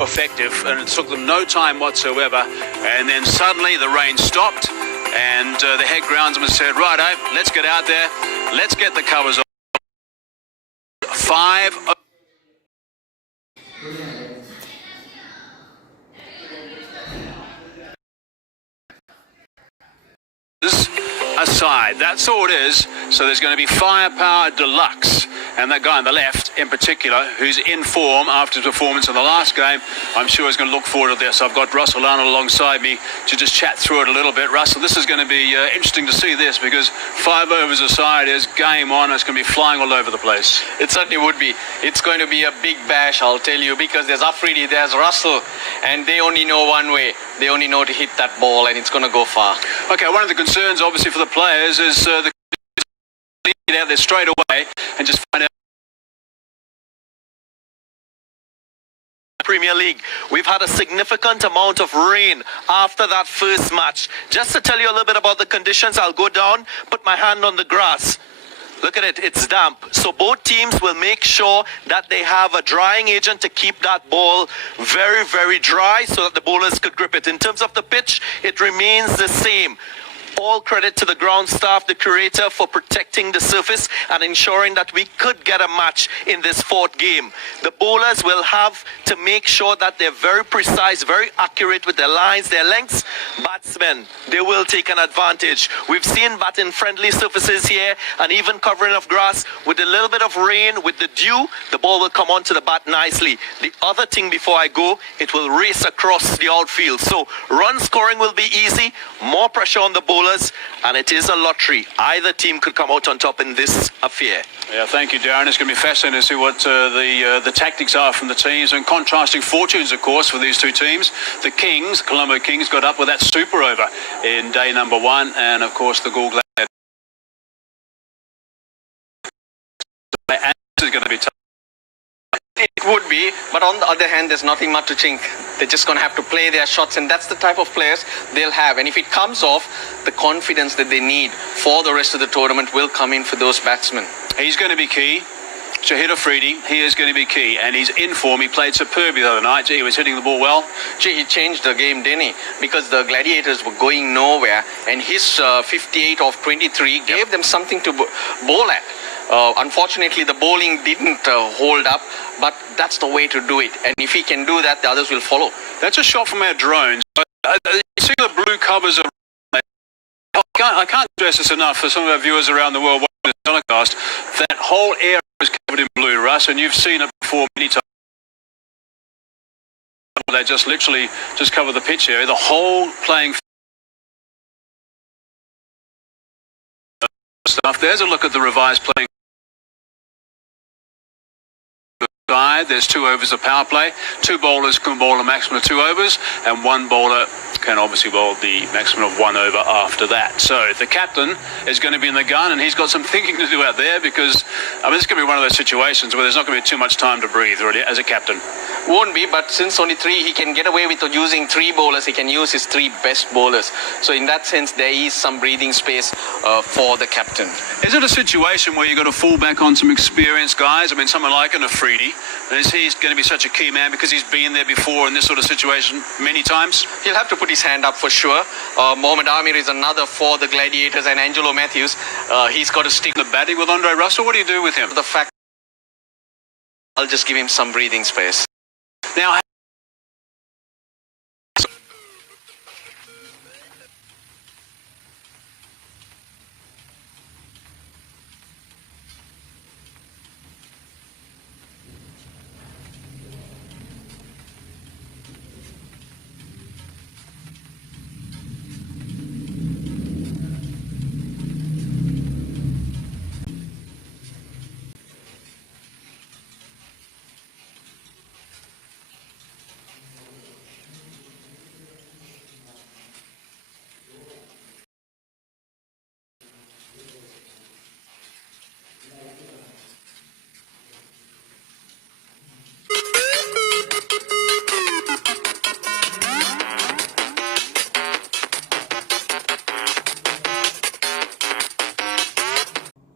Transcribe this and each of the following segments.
effective, and it took them no time whatsoever. And then suddenly the rain stopped, and the head groundsman said, righto, let's get out there, let's get the covers on. 5. Aside, that's all it is. So there's going to be firepower deluxe, and that guy on the left in particular, who's in form after his performance in the last game, I'm sure is going to look forward to this. I've got Russell Arnold alongside me to just chat through it a little bit. Russell, this is going to be interesting to see this, because 5 overs aside is game on. It's going to be flying all over the place. It certainly would be. It's going to be a big bash, I'll tell you, because there's Afridi, there's Russell, and they only know one way. They only know to hit that ball, and it's going to go far. Okay, one of the concerns obviously for the players is the get out there straight away and just find out. Premier League, we've had a significant amount of rain after that first match. Just to tell you a little bit about the conditions, I'll go down, put my hand on the grass. Look at it, it's damp. So both teams will make sure that they have a drying agent to keep that ball very, very dry so that the bowlers could grip it. In terms of the pitch, it remains the same. All credit to the ground staff, the curator, for protecting the surface and ensuring that we could get a match in this 4th game. The bowlers will have to make sure that they're very precise, very accurate with their lines, their lengths. Batsmen, they will take an advantage. We've seen batting friendly surfaces here and even covering of grass. With a little bit of rain, with the dew, the ball will come onto the bat nicely. The other thing before I go, it will race across the outfield. So run scoring will be easy, more pressure on the bowlers, and it is a lottery. Either team could come out on top in this affair. Yeah, thank you, Darren. It's going to be fascinating to see what the tactics are from the teams, and contrasting fortunes, of course, for these two teams. The Kings, Colombo Kings, got up with that super over in day number 1, and of course the Galle Gladiators is going to be tough. It would be, but on the other hand, there's nothing much to think. They're just going to have to play their shots, and that's the type of players they'll have. And if it comes off, the confidence that they need for the rest of the tournament will come in for those batsmen. He's going to be key. Shahid Afridi, he is going to be key, and he's in form. He played superbly the other night. He was hitting the ball well. He changed the game, didn't he? Because the Gladiators were going nowhere, and his 58 of 23 gave them something to bowl at. Unfortunately, the bowling didn't hold up, but that's the way to do it. And if he can do that, the others will follow. That's a shot from our drones. You see the blue covers around. I can't stress this enough for some of our viewers around the world watching this telecast. That whole area is covered in blue, Russ, and you've seen it before many times. They just literally just cover the pitch area. The whole playing stuff. There's a look at the revised playing. There's 2 overs of power play. 2 bowlers can bowl a maximum of 2 overs, and 1 bowler can obviously bowl the maximum of 1 over after that. So the captain is going to be in the gun, and he's got some thinking to do out there, because I mean, it's going to be one of those situations where there's not going to be too much time to breathe really as a captain. Won't be, but since only 3, he can get away with using 3 bowlers. He can use his 3 best bowlers. So in that sense, there is some breathing space for the captain. Is it a situation where you've got to fall back on some experienced guys? I mean, someone like an Afridi, is he going to be such a key man because he's been there before in this sort of situation many times? He'll have to put his hand up for sure. Mohamed Amir is another for the Gladiators, and Angelo Mathews, he's got to stick the batting with Andre Russell. What do you do with him? The fact, I'll just give him some breathing space. Now,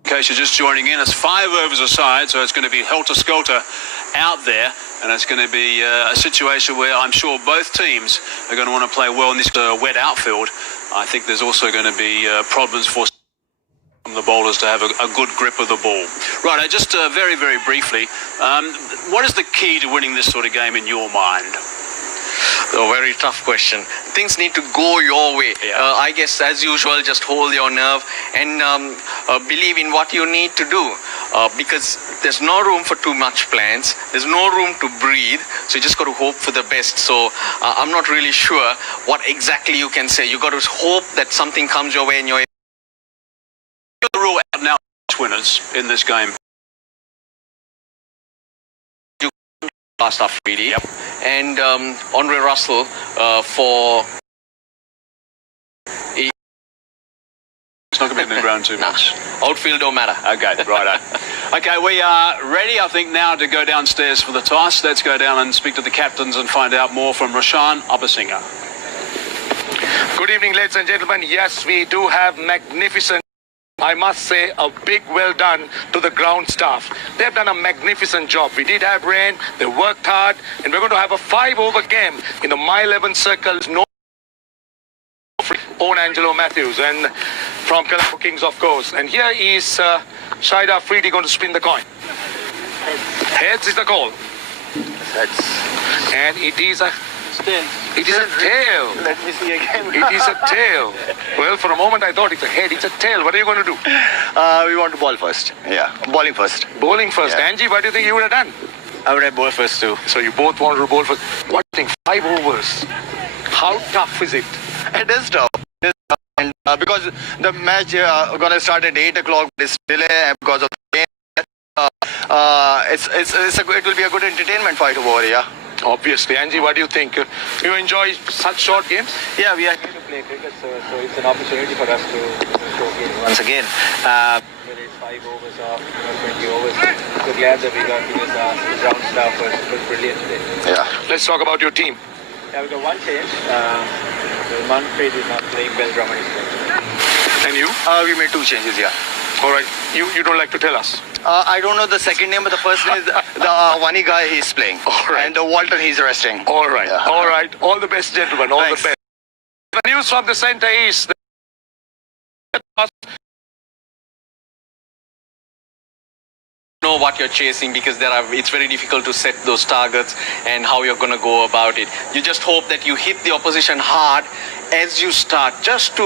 In case you're just joining in, it's 5 overs aside, so it's going to be helter-skelter out there. and it's going to be a situation where I'm sure both teams are going to want to play well in this wet outfield. I think there's also going to be problems for the bowlers to have a good grip of the ball. Right, just very, very briefly, what is the key to winning this sort of game in your mind? A very tough question. Things need to go your way. Yeah. I guess, as usual, just hold your nerve and believe in what you need to do. Because there's no room for too much plans. There's no room to breathe. So you just got to hope for the best. So I'm not really sure what exactly you can say. You got to hope that something comes your way and you're The rule out now winners in this game. last Afridi. Yep. And Andre Russell for... It's not going to be in the ground too much. Outfield don't matter. Okay, righto. Okay, we are ready, I think, now to go downstairs for the toss. Let's go down and speak to the captains and find out more from Rashan Abasingha. Good evening, ladies and gentlemen. Yes, we do have magnificent, I must say, a big well done to the ground staff. They've done a magnificent job. We did have rain, they worked hard, and we're going to have a 5-over game in the My 11 circles. No own Angelo Mathews and from Colombo Kings, of course. And here is Shahid Afridi going to spin the coin. Heads is the call. Heads. And it is a... Tail. It is a tail. Let me see again. It is a tail. Well, for a moment I thought it's a head. It's a tail. What are you going to do? We want to ball first. Yeah, bowling first. Bowling first. Yeah. Angie, what do you think you would have done? I would have bowled first too. So you both want to bowl first. What do you think? 5 overs. How tough is it? It is tough. And, because the match going to start at 8 o'clock, this delay because of the game. It will be a good entertainment fight over here. Obviously. Angie, what do you think? You enjoy such short games? Yeah, we are here to play cricket, so it's an opportunity for us to showcase once again. Whether it's 5 overs or 20 overs, so glad that we got because the ground staff was brilliant today. Yeah. Let's talk about your team. Yeah, we got one change. Manpreet is not playing, Bell-Drummond is playing. And you? We made 2 changes, yeah. All right. You don't like to tell us? I don't know the second name, but the first name is the Vani guy he's playing. All right. And Walton he's resting. All right. Yeah. All right. All the best, gentlemen. All Thanks. the best. The news from the centre is... know what you're chasing because it's very difficult to set those targets and how you're going to go about it. You just hope that you hit the opposition hard as you start, just to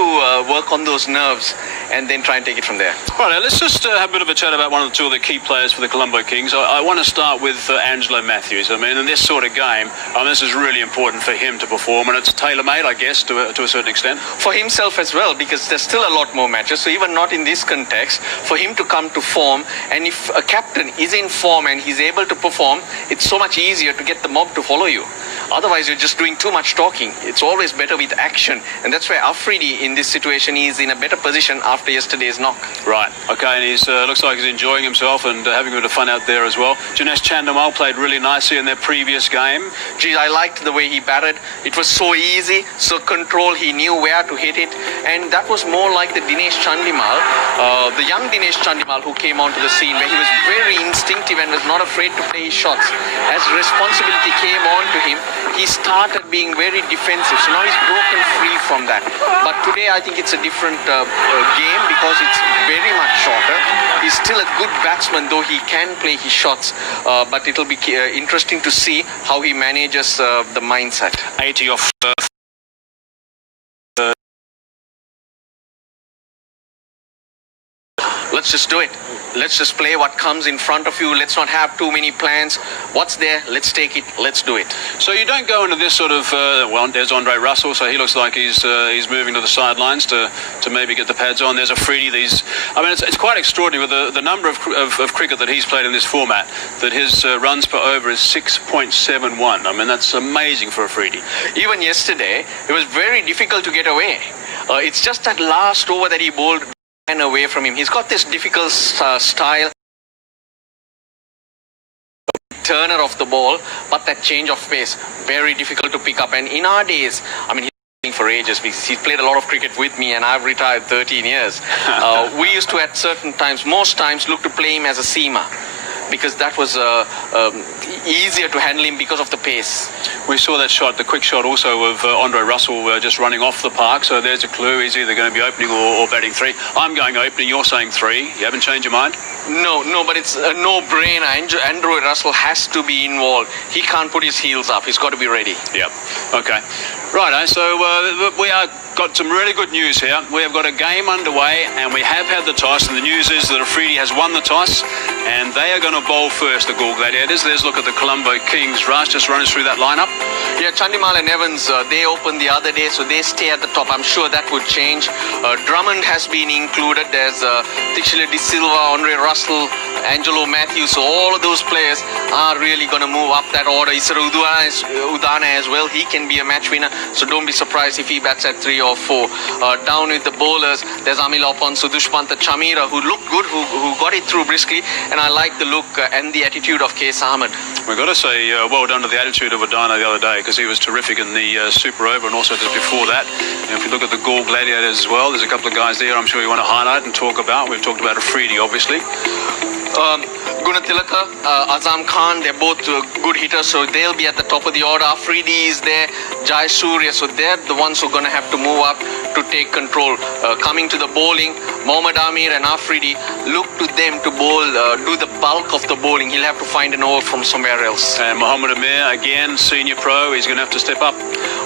work on those nerves and then try and take it from there. Right, now let's just have a bit of a chat about one or two of the key players for the Colombo Kings. I want to start with Angelo Mathews. I mean, in this sort of game, this is really important for him to perform, and it's tailor-made, I guess, to a certain extent. For himself as well, because there's still a lot more matches, so even not in this context, for him to come to form, and if a captain is in form and he's able to perform, it's so much easier to get the mob to follow you. Otherwise, you're just doing too much talking. It's always better with action, and that's where Afridi in this situation is in a better position after yesterday's knock. Right, okay, and he's looks like he's enjoying himself and having a bit of fun out there as well. Dinesh Chandimal played really nicely in their previous game. Gee, I liked the way he batted. It was so easy, so controlled. He knew where to hit it, and that was more like the Dinesh Chandimal, the young Dinesh Chandimal who came onto the scene, where he was very instinctive and was not afraid to play his shots. As responsibility came on to him, he started being very defensive, so now he's broken free from that. But today I think it's a different game because it's very much shorter. He's still a good batsman, though he can play his shots, but it'll be interesting to see how he manages the mindset. 80 off. Let's just do it. Let's just play what comes in front of you. Let's not have too many plans. What's there? Let's take it. Let's do it. So you don't go into this sort of, well, there's Andre Russell, so he looks like he's moving to the sidelines to maybe get the pads on. There's Afridi. It's quite extraordinary with the number of cricket that he's played in this format, that his runs per over is 6.71. I mean, that's amazing for Afridi. Even yesterday, it was very difficult to get away. It's just that last over that he bowled and away from him. He's got this difficult style, turner of the ball, but that change of pace, very difficult to pick up. And in our days, I mean, he's playing for ages because he's played a lot of cricket with me and I've retired 13 years. We used to at certain times, most times, look to play him as a seamer. because that was easier to handle him because of the pace. We saw that shot, the quick shot also of Andre Russell just running off the park. So there's a clue. He's either going to be opening or batting 3. I'm going opening. You're saying 3. You haven't changed your mind? No, but it's a no-brainer. Andrew Russell has to be involved. He can't put his heels up. He's got to be ready. Yep. Okay. Right, so we are got some really good news here. We have got a game underway and we have had the toss, and the news is that Afridi has won the toss and they are going to bowl first, the Galle Gladiators. Let's look at the Colombo Kings. Raj, just run us through that lineup. Yeah, Chandimal and Evans, they opened the other day, so they stay at the top. I'm sure that would change. Drummond has been included. There's Thikshila, Silva, Andre Russell, Angelo, Mathews. So all of those players are really going to move up that order. Isuru, Udana as well. He can be a match winner, so don't be surprised if he bats at 3 or 4. Down with the bowlers, there's Amila, Aponso, Dushmantha, Chameera, who looked good, who got it through briskly, and I like the look and the attitude of Qais Ahmad. We've got to say well done to the attitude of Udana the other day, because he was terrific in the Super Over and also just before that. And if you look at the Galle Gladiators as well, there's a couple of guys there I'm sure you want to highlight and talk about. We've talked about Afridi, obviously. Gunatilaka, Azam Khan, they're both good hitters, so they'll be at the top of the order. Afridi is there, Jai Surya, so they're the ones who are going to have to move up to take control. Coming to the bowling, Mohammad Amir and Afridi, look to them to bowl, do the bulk of the bowling. He'll have to find an over from somewhere else. And Mohammad Amir, again, senior pro, he's going to have to step up.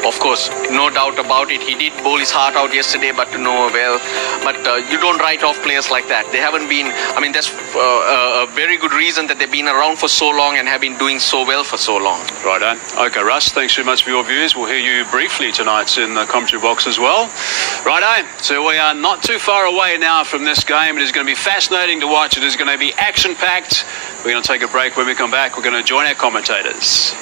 Of course, no doubt about it. He did bowl his heart out yesterday, but to no avail. But you don't write off players like that. They haven't been, I mean, that's a very good reason that they've been around for so long and have been doing so well for so long. Righto. Okay, Russ, thanks very much for your views. We'll hear you briefly tonight in the commentary box as well. Righto. So we are not too far away now from this game. It is going to be fascinating to watch. It is going to be action-packed. We're going to take a break. When we come back, we're going to join our commentators.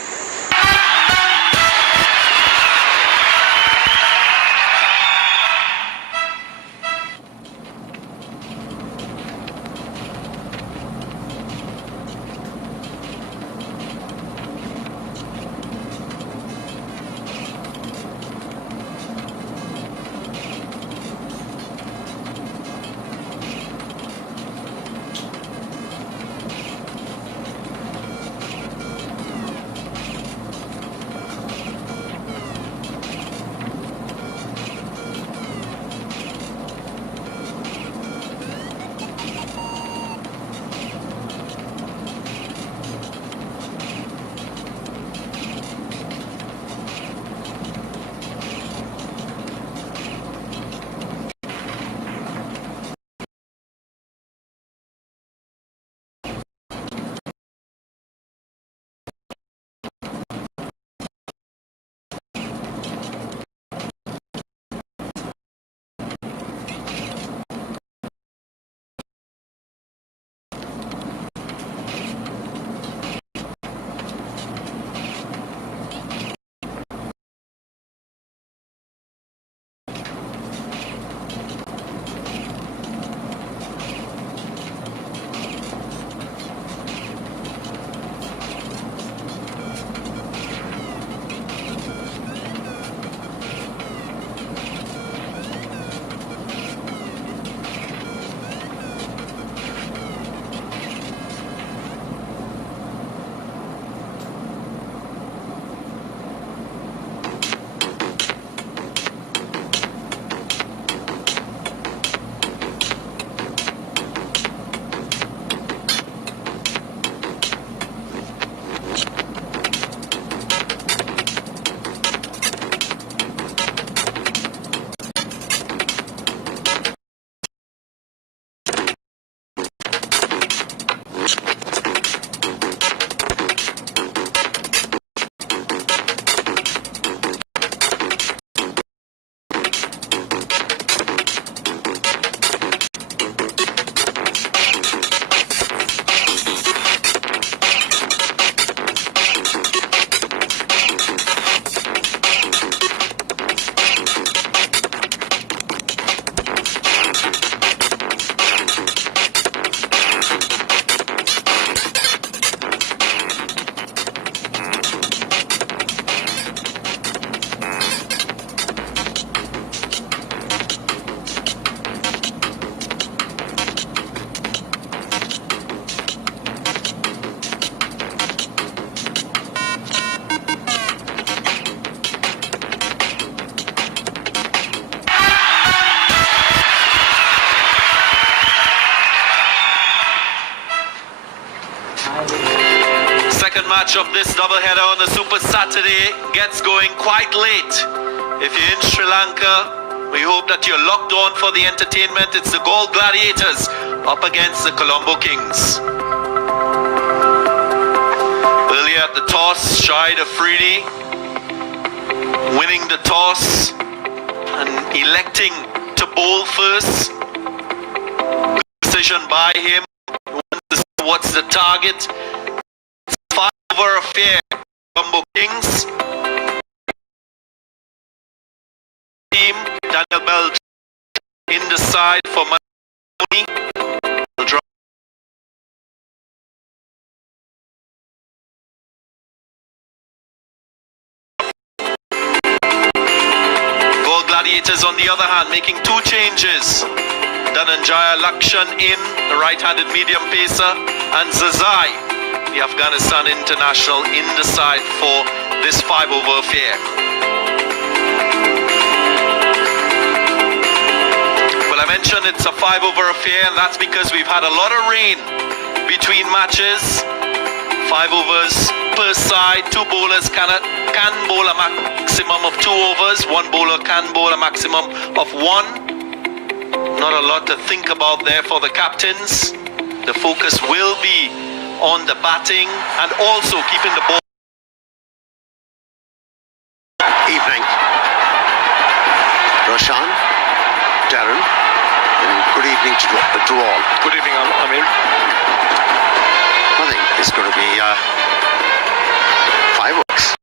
match of this doubleheader on the Super Saturday gets going quite late. If you're in Sri Lanka, we hope that you're locked on for the entertainment. It's the Galle Gladiators up against the Colombo Kings. Earlier at the toss, Shahid Afridi winning the toss and electing to bowl first. Good decision by him. He wants to see what's the target. It's 5-over affair. Colombo Kings. Team Daniel Bell in the side for Gony. Gladiators on the other hand making two changes. Dhananjaya Lakshan in, the right-handed medium pacer, and Zazai, the Afghanistan international, in the side for this 5-over affair. Well, I mentioned it's a 5-over affair, and that's because we've had a lot of rain between matches. 5 overs per side. 2 bowlers can bowl a maximum of 2 overs. 1 bowler can bowl a maximum of 1. Not a lot to think about there for the captains. The focus will be on the batting and also keeping the ball. Evening. Ashan, Darren, and good evening to all. Good evening, Amir. I think it's going to be fireworks.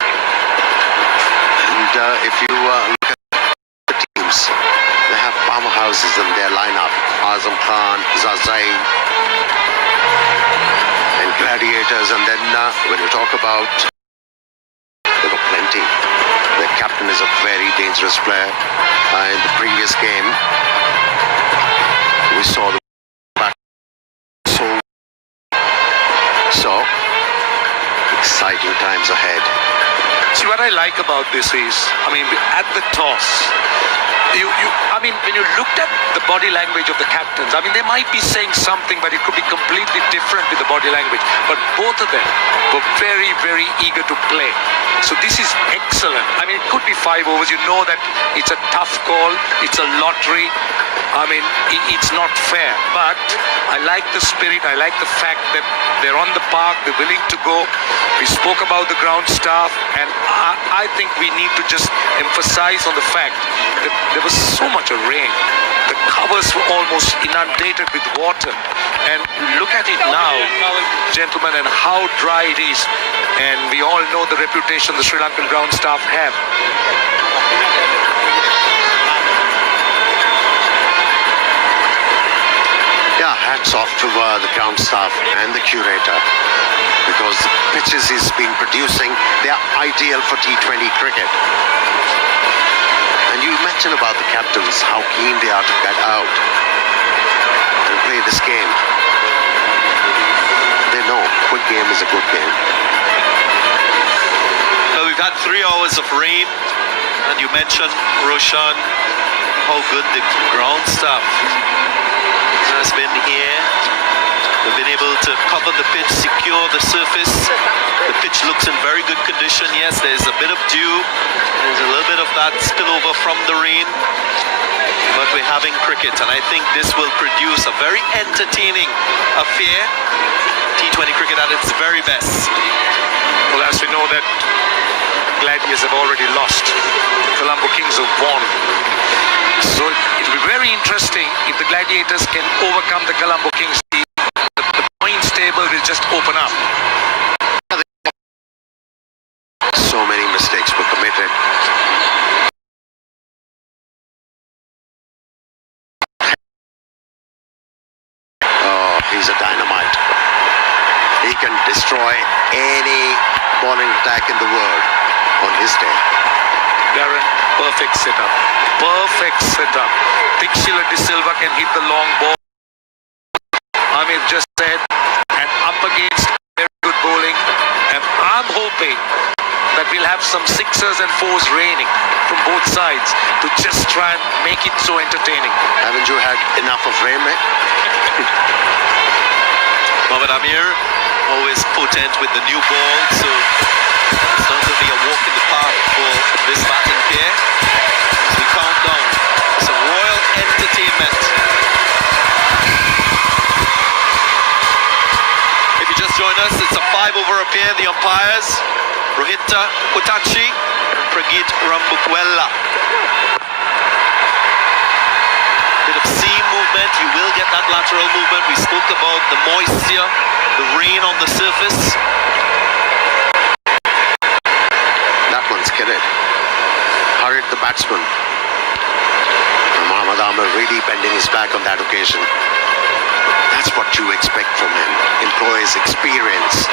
And if you look at the teams, they have powerhouses in their lineup. Azam Khan, Zazai, and Gladiators. And then when you talk about, there were plenty. The captain is a very dangerous player. In the previous game, we saw the So, exciting times ahead. See, what I like about this is, I mean, at the toss, I mean, when you looked at the body language of the captains, I mean, they might be saying something, but it could be completely different with the body language. But both of them were very, very eager to play. So this is excellent. I mean, it could be 5 overs. You know that it's a tough call. It's a lottery. I mean, it's not fair. But I like the spirit. I like the fact that they're on the park. They're willing to go. We spoke about the ground staff. And I think we need to just emphasize on the fact that there was so much of rain. The covers were almost inundated with water. And look at it now, gentlemen, and how dry it is. And we all know the reputation the Sri Lankan ground staff have. Yeah, hats off to the ground staff and the curator, because the pitches he's been producing, they are ideal for T20 cricket. And you mentioned about the captains, how keen they are to get out and play this game. They know quick game is a good game. Well, we've had 3 hours of rain, and you mentioned, Roshan, how good the ground staff has been here. They've been able to cover the pitch, secure the surface. The pitch looks in very good condition. Yes, there's a bit of dew. There's a little bit of that spillover from the rain. But we're having cricket, and I think this will produce a very entertaining affair. T20 cricket at its very best. Well, as we know that Gladiators have already lost. Colombo Kings have won. So it'll be very interesting if the Gladiators can overcome the Colombo Kings. The points table will just open up. So many mistakes were committed. Oh, he's a dynamite. He can destroy any bowling attack in the world on his day. Darren, perfect setup. Perfect setup. Thikshila Silva can hit the long ball. Amir just said, and up against very good bowling. And I'm hoping that we'll have some 6s and 4s raining from both sides to just try and make it so entertaining. Haven't you had enough of rain, mate? Mohammad Amir always potent with the new ball, so it's not going to be a walk in the park for this batting pair. As we count down, it's a royal entertainment. If you just join us, it's a 5-over affair. The umpires, Rohita Kotachi and Pragit Rambukwella. Bit of seam movement, you will get that lateral movement. We spoke about the moisture, the rain on the surface. That one's kidded. Hurried the batsman. And Mohammad Amir really bending his back on that occasion. That's what you expect from him. Employs experience.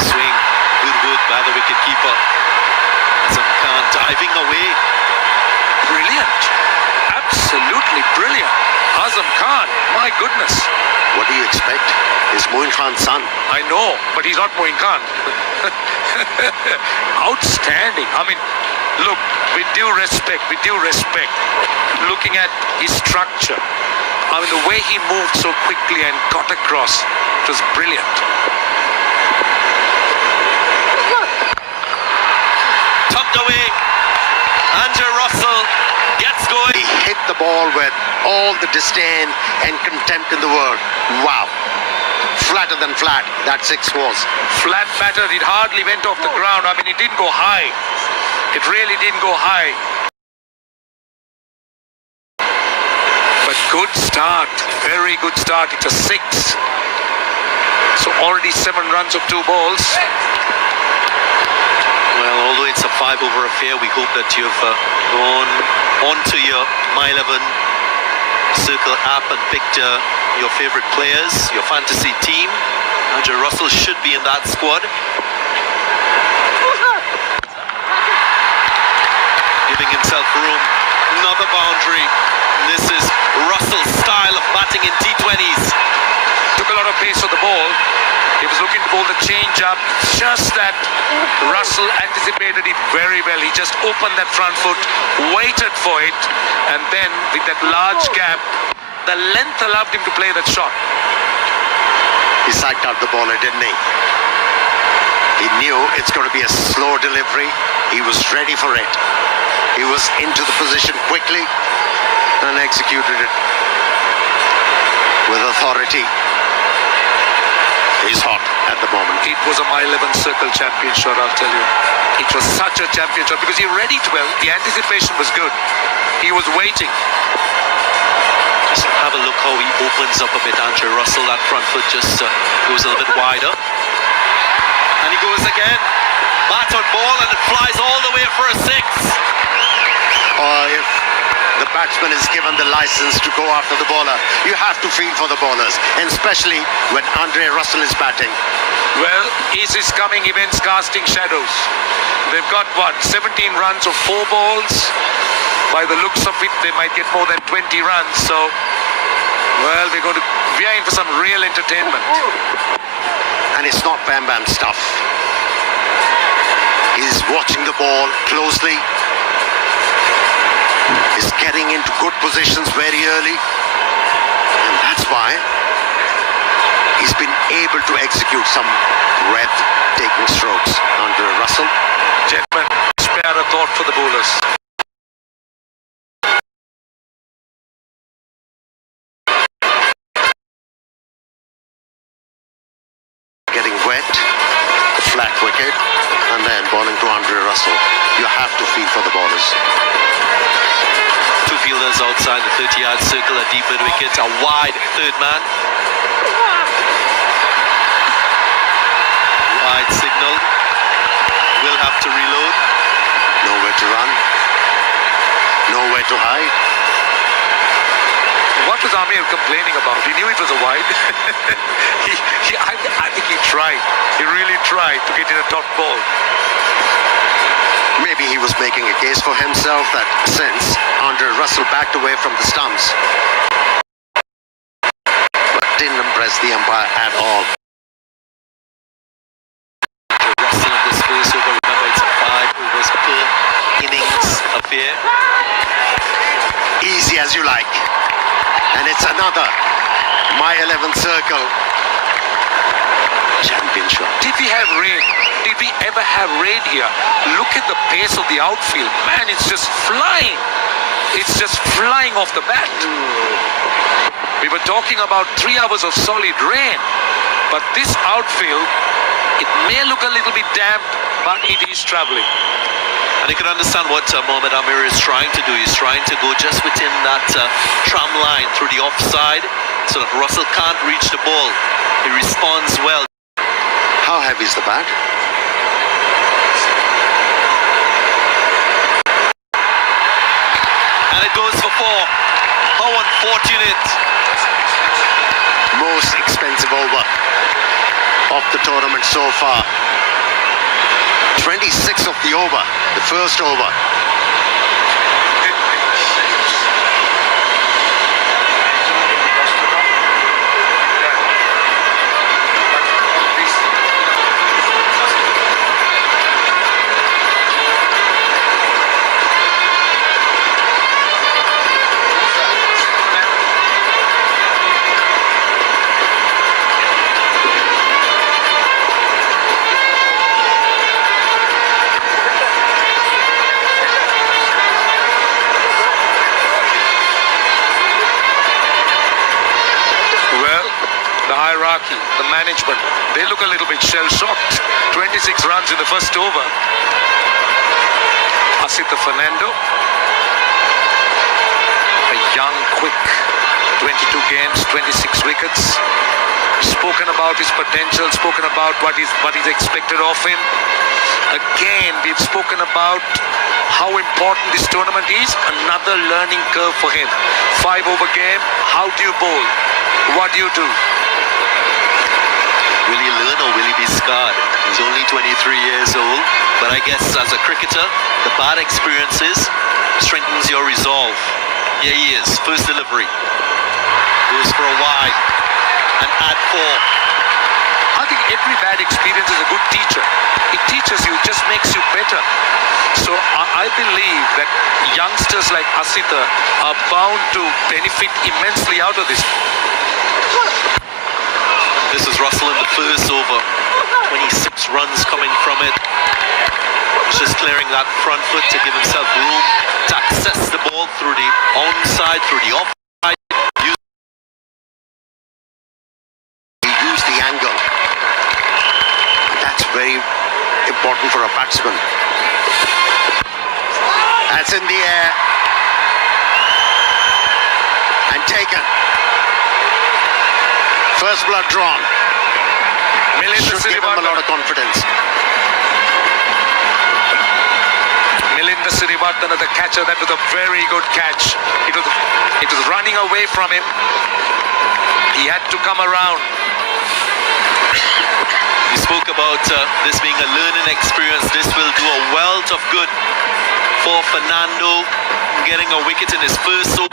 Swing, good work by the wicketkeeper. Azam Khan diving away. Brilliant. Absolutely brilliant. Azam Khan, my goodness. What do you expect? Is Moin Khan's son. I know, but he's not Moin Khan. Outstanding. I mean, look, with due respect, looking at his structure, I mean, the way he moved so quickly and got across, it was brilliant. Tucked away. Angelo Russell gets going. He hit the ball with all the disdain and contempt in the world. Wow. Flatter than flat, that 6 was. Flat batter, it hardly went off the ground. I mean, it didn't go high. It really didn't go high. But good start, very good start. It's a 6. So already 7 runs of 2 balls. Well, although it's a 5-over affair, we hope that you've gone onto your My 11 Circle app and picked your favorite players, your fantasy team. Angelo Russell should be in that squad. Giving himself room. Another boundary. This is Russell's style of batting in T20s. Took a lot of pace on the ball. He was looking to bowl the change up. Just that Russell anticipated it very well. He just opened that front foot, waited for it, and then with that large gap, the length allowed him to play that shot. He psyched out the bowler, didn't he? He knew it's going to be a slow delivery. He was ready for it. He was into the position quickly and executed it with authority. He's hot at the moment. It was a My 11 Circle champion shot, I'll tell you. It was such a champion shot because he read it well. The anticipation was good. He was waiting. Just have a look how he opens up a bit, Angelo Russell. That front foot just goes a little bit wider. And he goes again. Bat on ball and it flies all the way for a 6. Or if the batsman is given the license to go after the bowler, you have to feel for the bowlers, and especially when Angelo Russell is batting. Well, Qais is coming, events casting shadows. They've got, what, 17 runs of 4 balls? By the looks of it, they might get more than 20 runs. So, well, we are in for some real entertainment. And it's not bam-bam stuff. He's watching the ball closely. He's getting into good positions very early. And that's why he's been able to execute some breathtaking strokes under Russell. Gentlemen, spare a thought for the bowlers. Getting wet, flat wicket, and then bowling to Angelo Russell. You have to feel for the bowlers. 2 fielders outside the 30-yard circle, a deep mid wicket, a wide third man. Wide signal. Will have to reload. Nowhere to run. Nowhere to hide. What was Amir complaining about? He knew it was a wide. I think he tried. He really tried to get in a top ball. Maybe he was making a case for himself that since Angelo Russell backed away from the stumps, but didn't impress the umpire at all. Russell in this first over, remember it's a 5-over was per innings affair. Easy as you like. And it's another My 11 circle champion shot. Did we have rain? Did we ever have rain here? Look at the pace of the outfield. Man, it's just flying. It's just flying off the bat. We were talking about 3 hours of solid rain. But this outfield, it may look a little bit damp, but it is traveling. And you can understand what Mohammad Amir is trying to do. He's trying to go just within that tram line through the offside so that Russell can't reach the ball. He responds well. How heavy is the bat? And it goes for 4. How unfortunate. Most expensive over of the tournament so far. 26 of the over, the first over. The management, they look a little bit shell-shocked. 26 runs in the first over. Asita Fernando, a young, quick, 22 games, 26 wickets. Spoken about his potential, spoken about what is expected of him. Again, we've spoken about how important this tournament is. Another learning curve for him. 5-over game. How do you bowl? What do you do? Will he learn or will he be scarred? He's only 23 years old, but I guess as a cricketer, the bad experiences strengthens your resolve. Here he is, first delivery. Goes for a wide and add 4. I think every bad experience is a good teacher. It teaches you, it just makes you better. So I believe that youngsters like Asita are bound to benefit immensely out of this. This is Russell in the first over. 26 runs coming from it. He's just clearing that front foot to give himself room to access the ball through the onside, through the offside. He used the angle. That's very important for a batsman. That's in the air. And taken. First blood drawn. Should give him a lot of confidence. Milinda Sirivardhana, the catcher, that was a very good catch. It was running away from him. He had to come around. We spoke about this being a learning experience. This will do a wealth of good for Fernando, getting a wicket in his first over.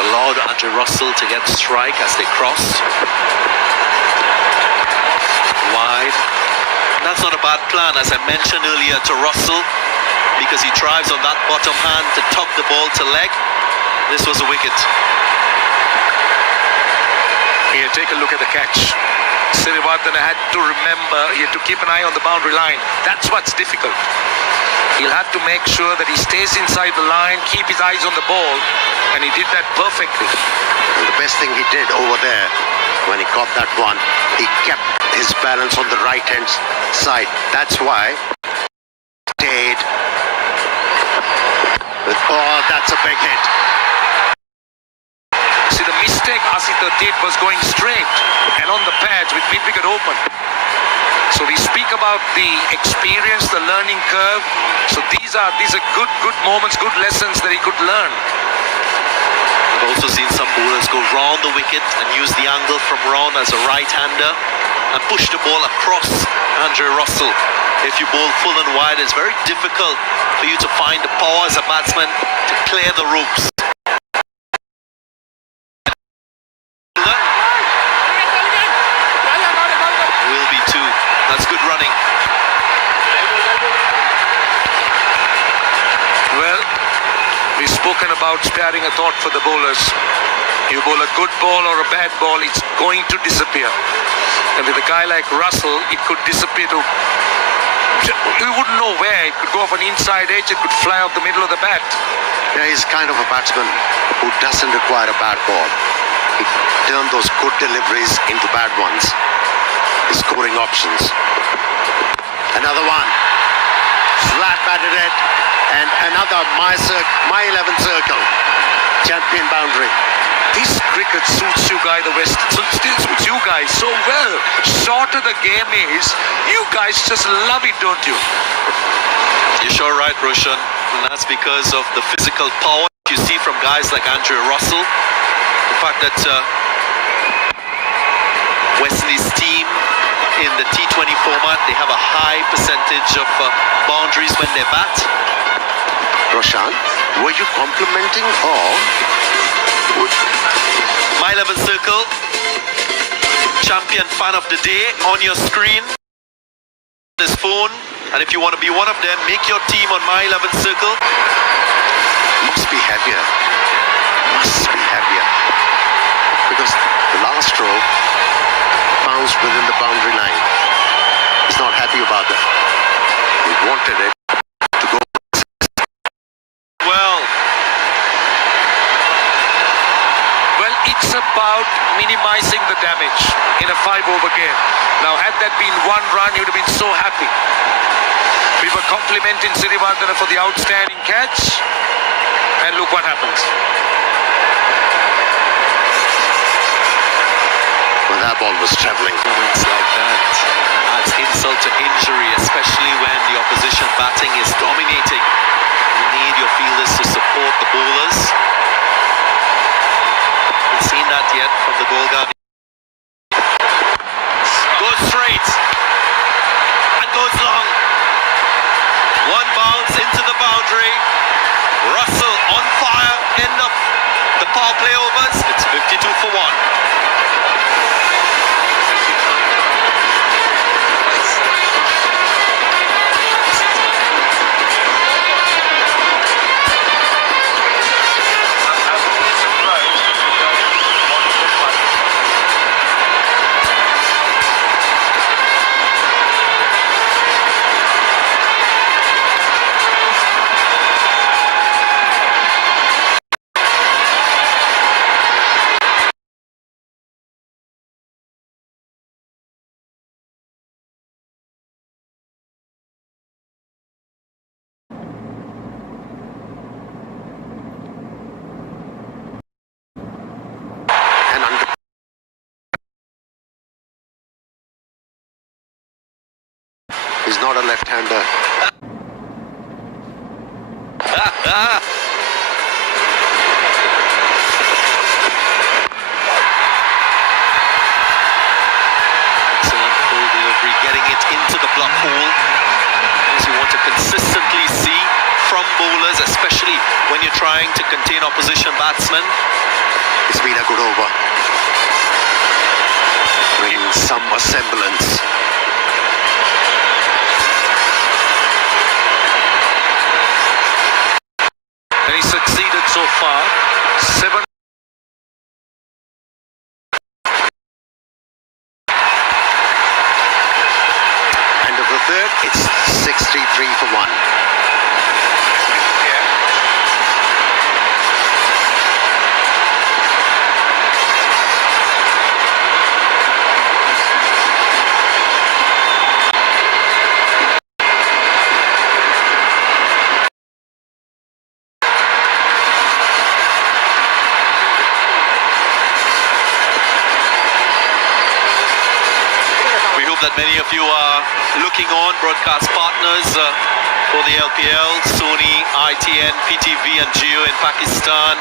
Allowed Andre Russell to get strike as they crossed. Wide. That's not a bad plan, as I mentioned earlier, to Russell, because he drives on that bottom hand to tuck the ball to leg. This was a wicket. Here, take a look at the catch. Sirivardhana had to remember, he had to keep an eye on the boundary line. That's what's difficult. He'll have to make sure that he stays inside the line, keep his eyes on the ball, and he did that perfectly. And the best thing he did over there, when he caught that one, he kept his balance on the right-hand side. That's why he stayed with, oh, that's a big hit. See, the mistake Asita did was going straight and on the pads with mid-wicket open. So we speak about the experience, the learning curve. So these are good moments, good lessons that he could learn. I've also seen some bowlers go round the wicket and use the angle from round as a right-hander and push the ball across Andre Russell. If you bowl full and wide, it's very difficult for you to find the power as a batsman to clear the ropes. Will be two. That's good running. Well, we've spoken about sparing a thought for the bowlers. You bowl a good ball or a bad ball, it's going to disappear. And with a guy like Russell, it could disappear to... You wouldn't know where. It could go off an inside edge, it could fly off the middle of the bat. Yeah, he's kind of a batsman who doesn't require a bad ball. He turned those good deliveries into bad ones. His scoring options. Another one. Flat batted it. And another my 11 circle. Champion boundary. This cricket suits you guys, the West. So still suits you guys so well. Shorter the game is, you guys just love it, don't you? You're sure right, Roshan. And that's because of the physical power you see from guys like Andre Russell. The fact that West Indies team in the T20 format, they have a high percentage of boundaries when they bat. Roshan, were you complimenting or... My 11 circle, champion fan of the day on your screen, this phone, and if you want to be one of them, make your team on my 11 circle. Must be heavier. Must be heavier. Because the last throw bounced within the boundary line. He's not happy about that. He wanted it to go. Well, it's about minimizing the damage in a 5-over game. Now, had that been 1 run, you'd have been so happy. We were complimenting Sirivardhana for the outstanding catch, and look what happens. Well, that ball was travelling. Moments like that adds insult to injury, especially when the opposition batting is dominating. You need your fielders to support the bowlers. Haven't seen that yet from the goal guard. Goes straight and goes long. One bounce into the boundary. Russell on fire. End of the power play overs. It's 52 for 1. He's not a left-hander. Excellent full delivery, getting it into the block hole. As you want to consistently see from bowlers, especially when you're trying to contain opposition batsmen. It's been a good over. Bringing some semblance. And he succeeded so far. 7. End of the third, it's 63 for 1. hope that many of you are looking on, broadcast partners for the LPL, Sony, ITN, PTV and Jio in Pakistan,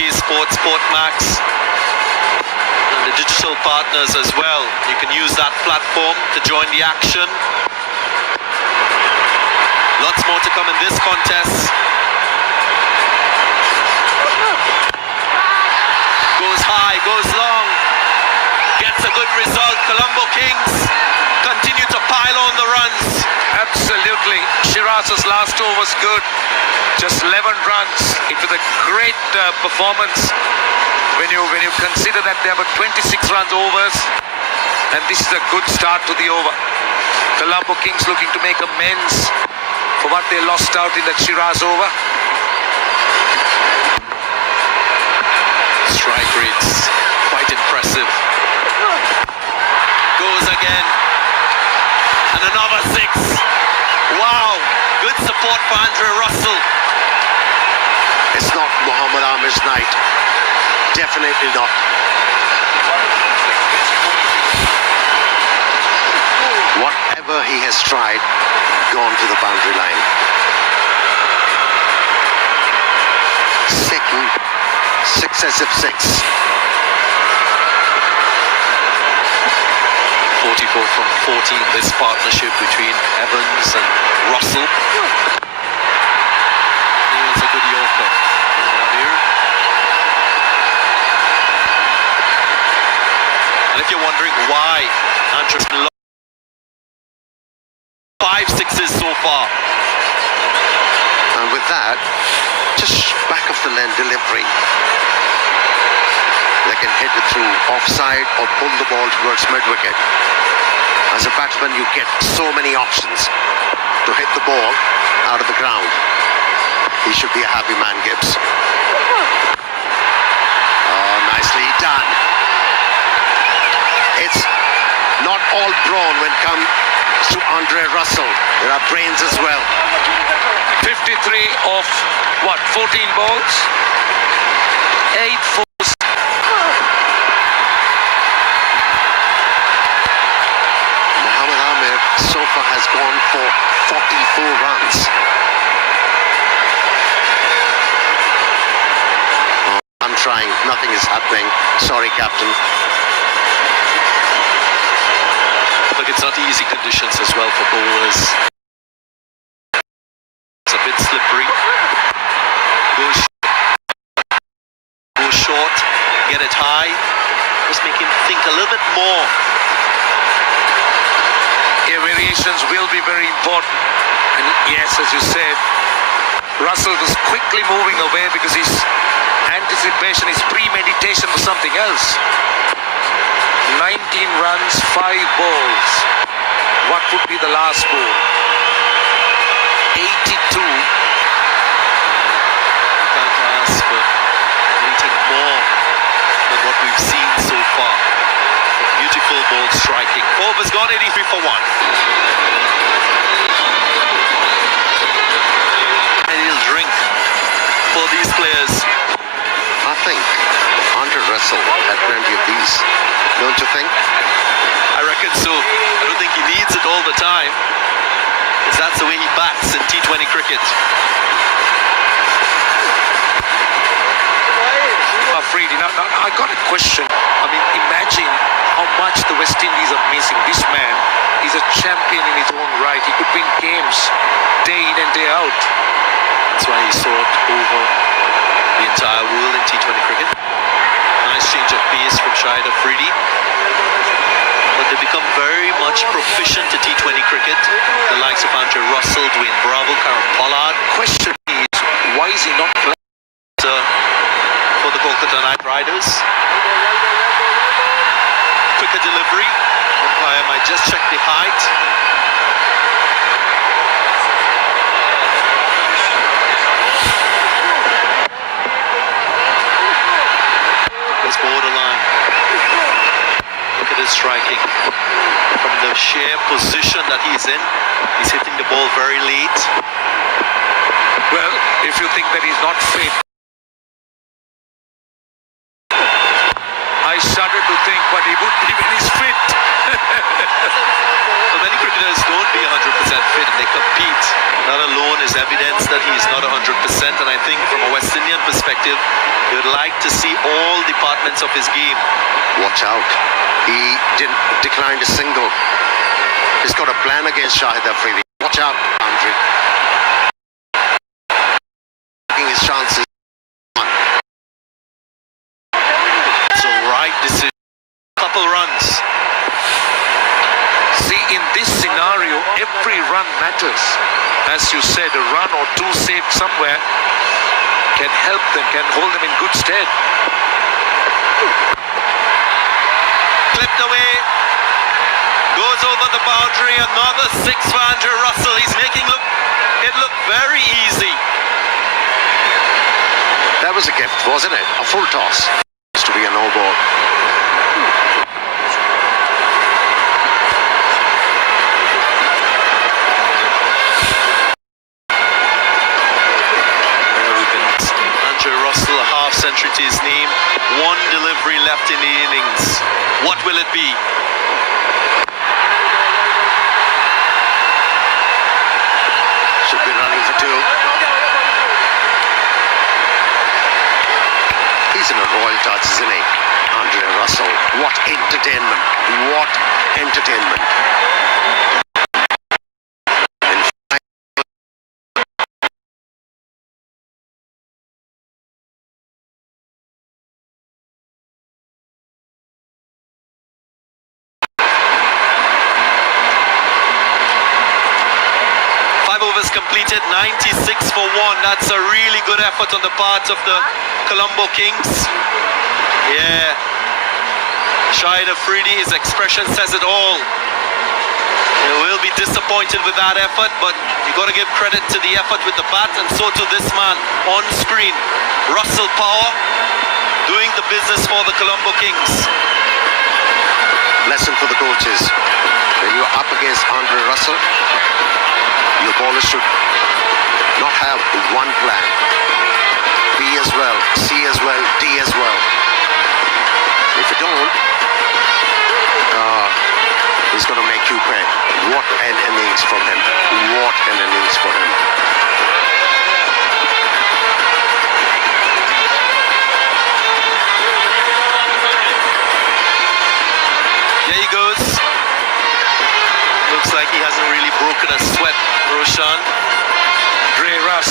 Qais Sports, Sportmax, and the digital partners as well. You can use that platform to join the action. Lots more to come in this contest. Goes high, goes long, gets a good result. Colombo Kings continue to pile on the runs. Absolutely. Shiraz's last over was good. Just 11 runs. It was a great performance when you consider that there were 26 runs overs, and this is a good start to the over. Colombo Kings looking to make amends for what they lost out in that Shiraz over. Strike rates quite impressive. Goes again. And another 6. Wow. Good support for Andre Russell. It's not Muhammad Amir's night. Definitely not. Whatever he has tried, gone to the boundary line. Second successive 6. 44 from 14, this partnership between Evans and Russell. There's a good Yorker from Lahiru. And if you're wondering why Andrews lost 5 6s so far. And with that, just back of the lane delivery. They can hit it through offside or pull the ball towards mid-wicket. As a batsman, you get so many options to hit the ball out of the ground. He should be a happy man, Gibbs. Oh, nicely done. It's not all brawn when it comes to Andre Russell. There are brains as well. 53 of what, 14 balls? 8 fours. Muhammad Amir so far has gone for 44 runs. Oh, I'm trying, nothing is happening. Sorry, Captain. Look, it's not easy conditions as well for bowlers. It's a bit slippery. Go short, get it high. Just make him think a little bit more. Air variations will be very important. And yes, as you said, Russell was quickly moving away because his anticipation, his premeditation was something else. 19 runs, 5 balls. What would be the last ball? 82. Can't ask for anything more than what we've seen so far. Beautiful ball striking. Over's gone 83 for 1. Ideal drink for these players. I think Andre Russell had plenty of these. Don't you think? I reckon so. I don't think he needs it all the time, because that's the way he bats in T20 cricket. Freedy. Now, I got a question. I mean, imagine how much the West Indies are missing. This man is a champion in his own right. He could win games day in and day out. That's why he soared over the entire world in T20 cricket. Nice change of pace from Shahid Afridi. But they become very much proficient to T20 cricket. The likes of Andre Russell, Dwayne Bravo, Karim Pollard. Question is, why is he not playing? For the Kolkata Knight Riders. Quicker delivery. Umpire might just check the height. It's borderline. Look at his striking. From the sheer position that he's in, he's hitting the ball very late. Well, if you think that he's not fit, I shudder to think, but he would be when he's fit. Well, many cricketers don't be 100% fit and they compete. That alone is evidence that he's not 100%, and I think from a West Indian perspective, you'd like to see all departments of his game. Watch out. He didn't decline a single. He's got a plan against Shahid Afridi. Watch out, Andre. Taking his chances. So right decision. Couple runs. See, in this scenario, every run matters. As you said, a run or two saved somewhere can help them, can hold them in good stead. Clipped away. Goes over the boundary. Another 6 for Angelo Russell. He's making it look very easy. That was a gift, wasn't it? A full toss. It's to be a no ball. Angelo Russell, a half century to his name. One delivery left in the innings. What will it be? Should be running for two. He's in a royal touch, isn't he? Angelo Russell. What entertainment. What entertainment. Completed 96 for 1. That's a really good effort on the part of the Colombo Kings. Yeah. Shahid Afridi, his expression says it all. He will be disappointed with that effort, but you got to give credit to the effort with the bat, and so to this man on screen, Russell Power, doing the business for the Colombo Kings. Lesson for the coaches. When you're up against Angelo Russell, your bowlers should not have one plan. B as well, C as well, D as well. If you don't, he's going to make you pay. What an innings for him. What an innings for him. There he goes. Looks like he hasn't really broken a sweat, Roshan. Dre Russ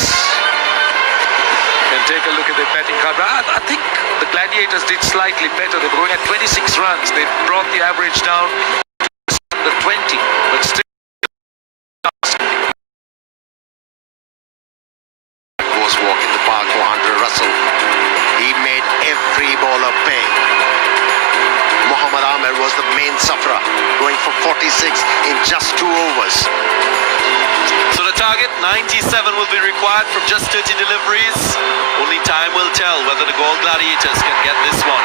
can take a look at the batting card. I think the Gladiators did slightly better. They were going at 26 runs. They brought the average down to under 20, but still. Was walking the park for Angelo Russell. He made every bowler pay. Mohammad Ahmed was the main sufferer, going for 46 in just 2 overs. So the target, 97, will be required from just 30 deliveries. Only time will tell whether the Galle Gladiators can get this one.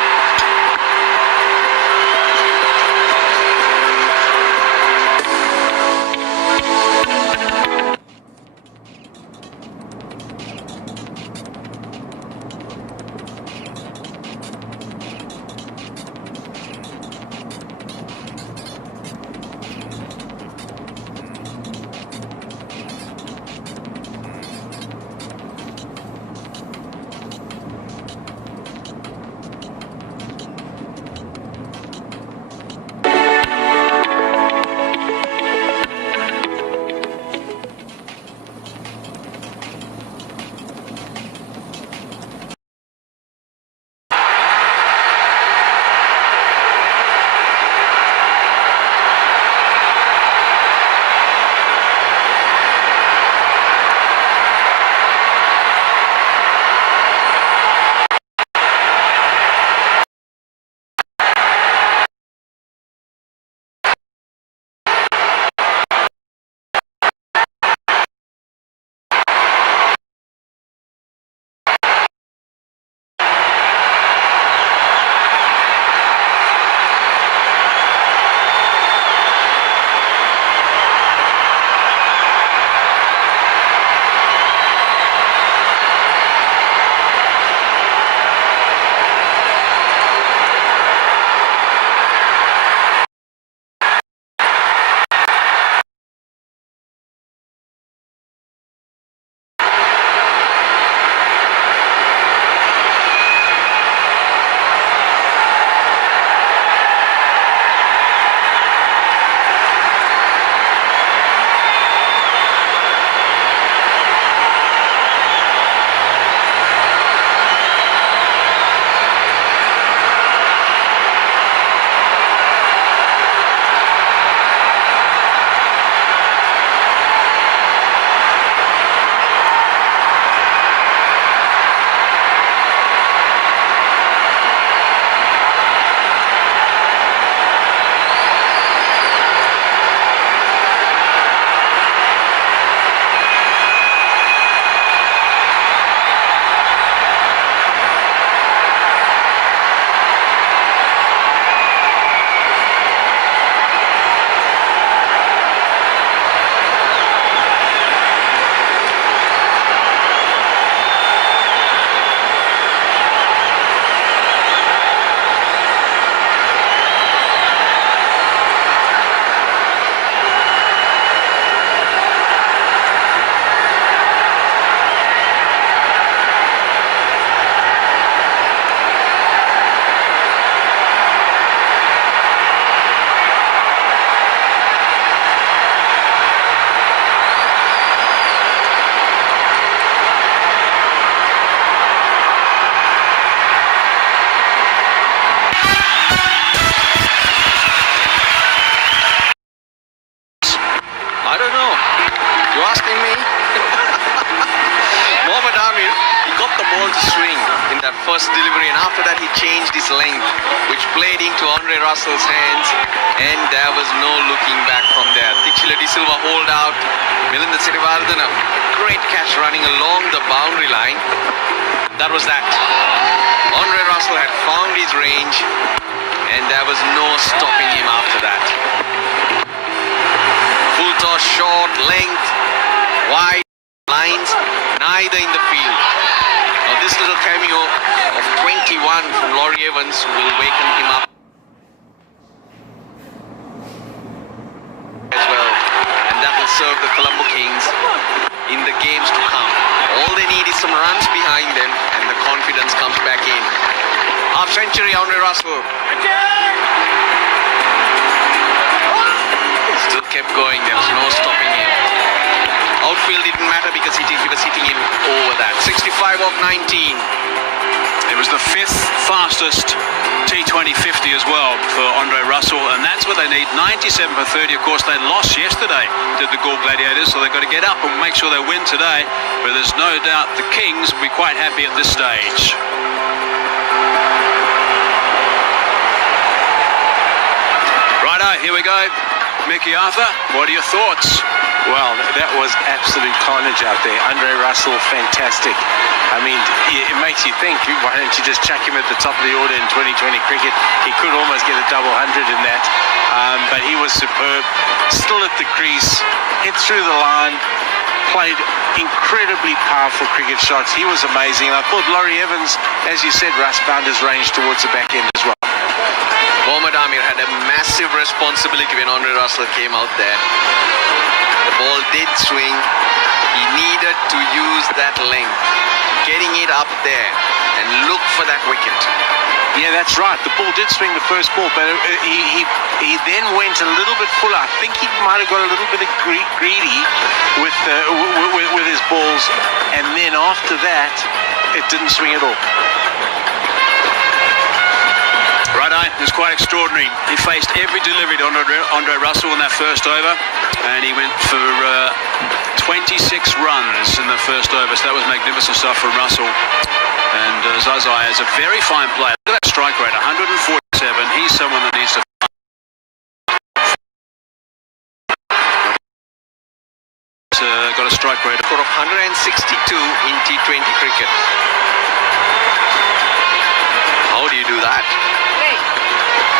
changed his length, which played into Andre Russell's hands, and there was no looking back from there. Thikshila De Silva hold out. Milinda Sirivardhana, great catch running along the boundary line. That was that. Andre Russell had found his range, and there was no stopping him after that. Full toss, short, length, wide lines, neither in the field. Now this little cameo of 21 from Laurie Evans will waken him up as well, and that will serve the Colombo Kings in the games to come. All they need is some runs behind them, and the confidence comes back in. Half century, Andre Russell. Still kept going, there was no stopping him. Outfield didn't matter because he was hitting him over that. 65 of 19. It was the 5th fastest T20 50 as well for Andre Russell, and that's what they need. 97 for 30. Of course, they lost yesterday to the Galle Gladiators, so they've got to get up and make sure they win today. But there's no doubt the Kings will be quite happy at this stage. Righto, here we go. Mickey Arthur, what are your thoughts? Well, that was absolute carnage out there. Andre Russell, fantastic. I mean, it makes you think, why don't you just chuck him at the top of the order in 2020 cricket? He could almost get a double hundred in that. But he was superb. Still at the crease, hit through the line, played incredibly powerful cricket shots. He was amazing. And I thought Laurie Evans, as you said, Russ, found his range towards the back end as well. Mohammad Amir had a massive responsibility when Andre Russell came out there. The ball did swing. He needed to use that length, getting it up there and look for that wicket. Yeah, that's right. The ball did swing the first ball, but he then went a little bit fuller. I think he might have got a little bit of greedy with his balls, and then after that, it didn't swing at all. Righto, it was quite extraordinary. He faced every delivery to Andre Russell in that first over, and he went for 26 runs in the first over, so that was magnificent stuff from Russell. And Zazai is a very fine player. Look at that strike rate, 147. He's someone that needs to got a strike rate of 162 in T20 cricket. How do you do that?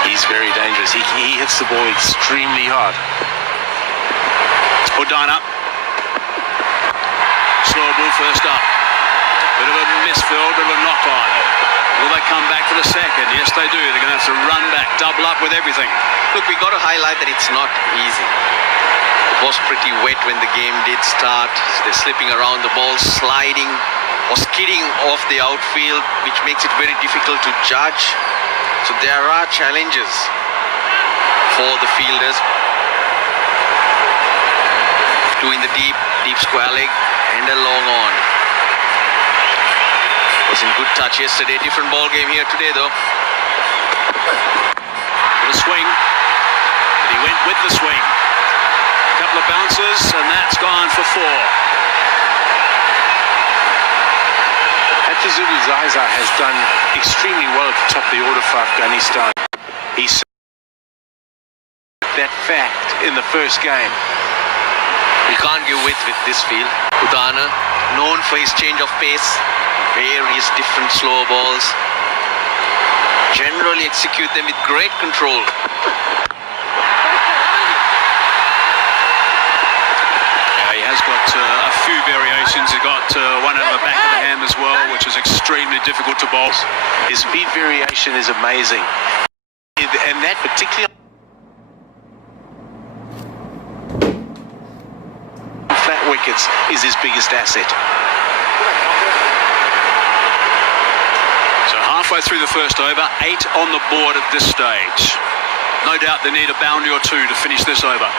He's very dangerous. He hits the ball extremely hard. Udana. Slow ball first up. Bit of a misfield, bit of a knock on. Will they come back for the second? Yes, they do. They're going to have to run back, double up with everything. Look, we got to highlight that it's not easy. It was pretty wet when the game did start. So they're slipping around, the ball sliding or skidding off the outfield, which makes it very difficult to judge. So there are challenges for the fielders. Doing the deep square leg and a long on. Was in good touch yesterday. Different ball game here today though. With a swing. But he went with the swing. A couple of bounces and that's gone for 4. Isuru Zaza has done extremely well at the top of the order for Afghanistan. He said that fact in the first game. You can't give width with this field. Udana, known for his change of pace, various different slow balls. Generally execute them with great control. He has got a few variations. He's got one at the back of the hand as well, which is extremely difficult to bowl. His speed variation is amazing. And that particular flat wickets is his biggest asset. So halfway through the first over, 8 on the board at this stage. No doubt they need a boundary or 2 to finish this over.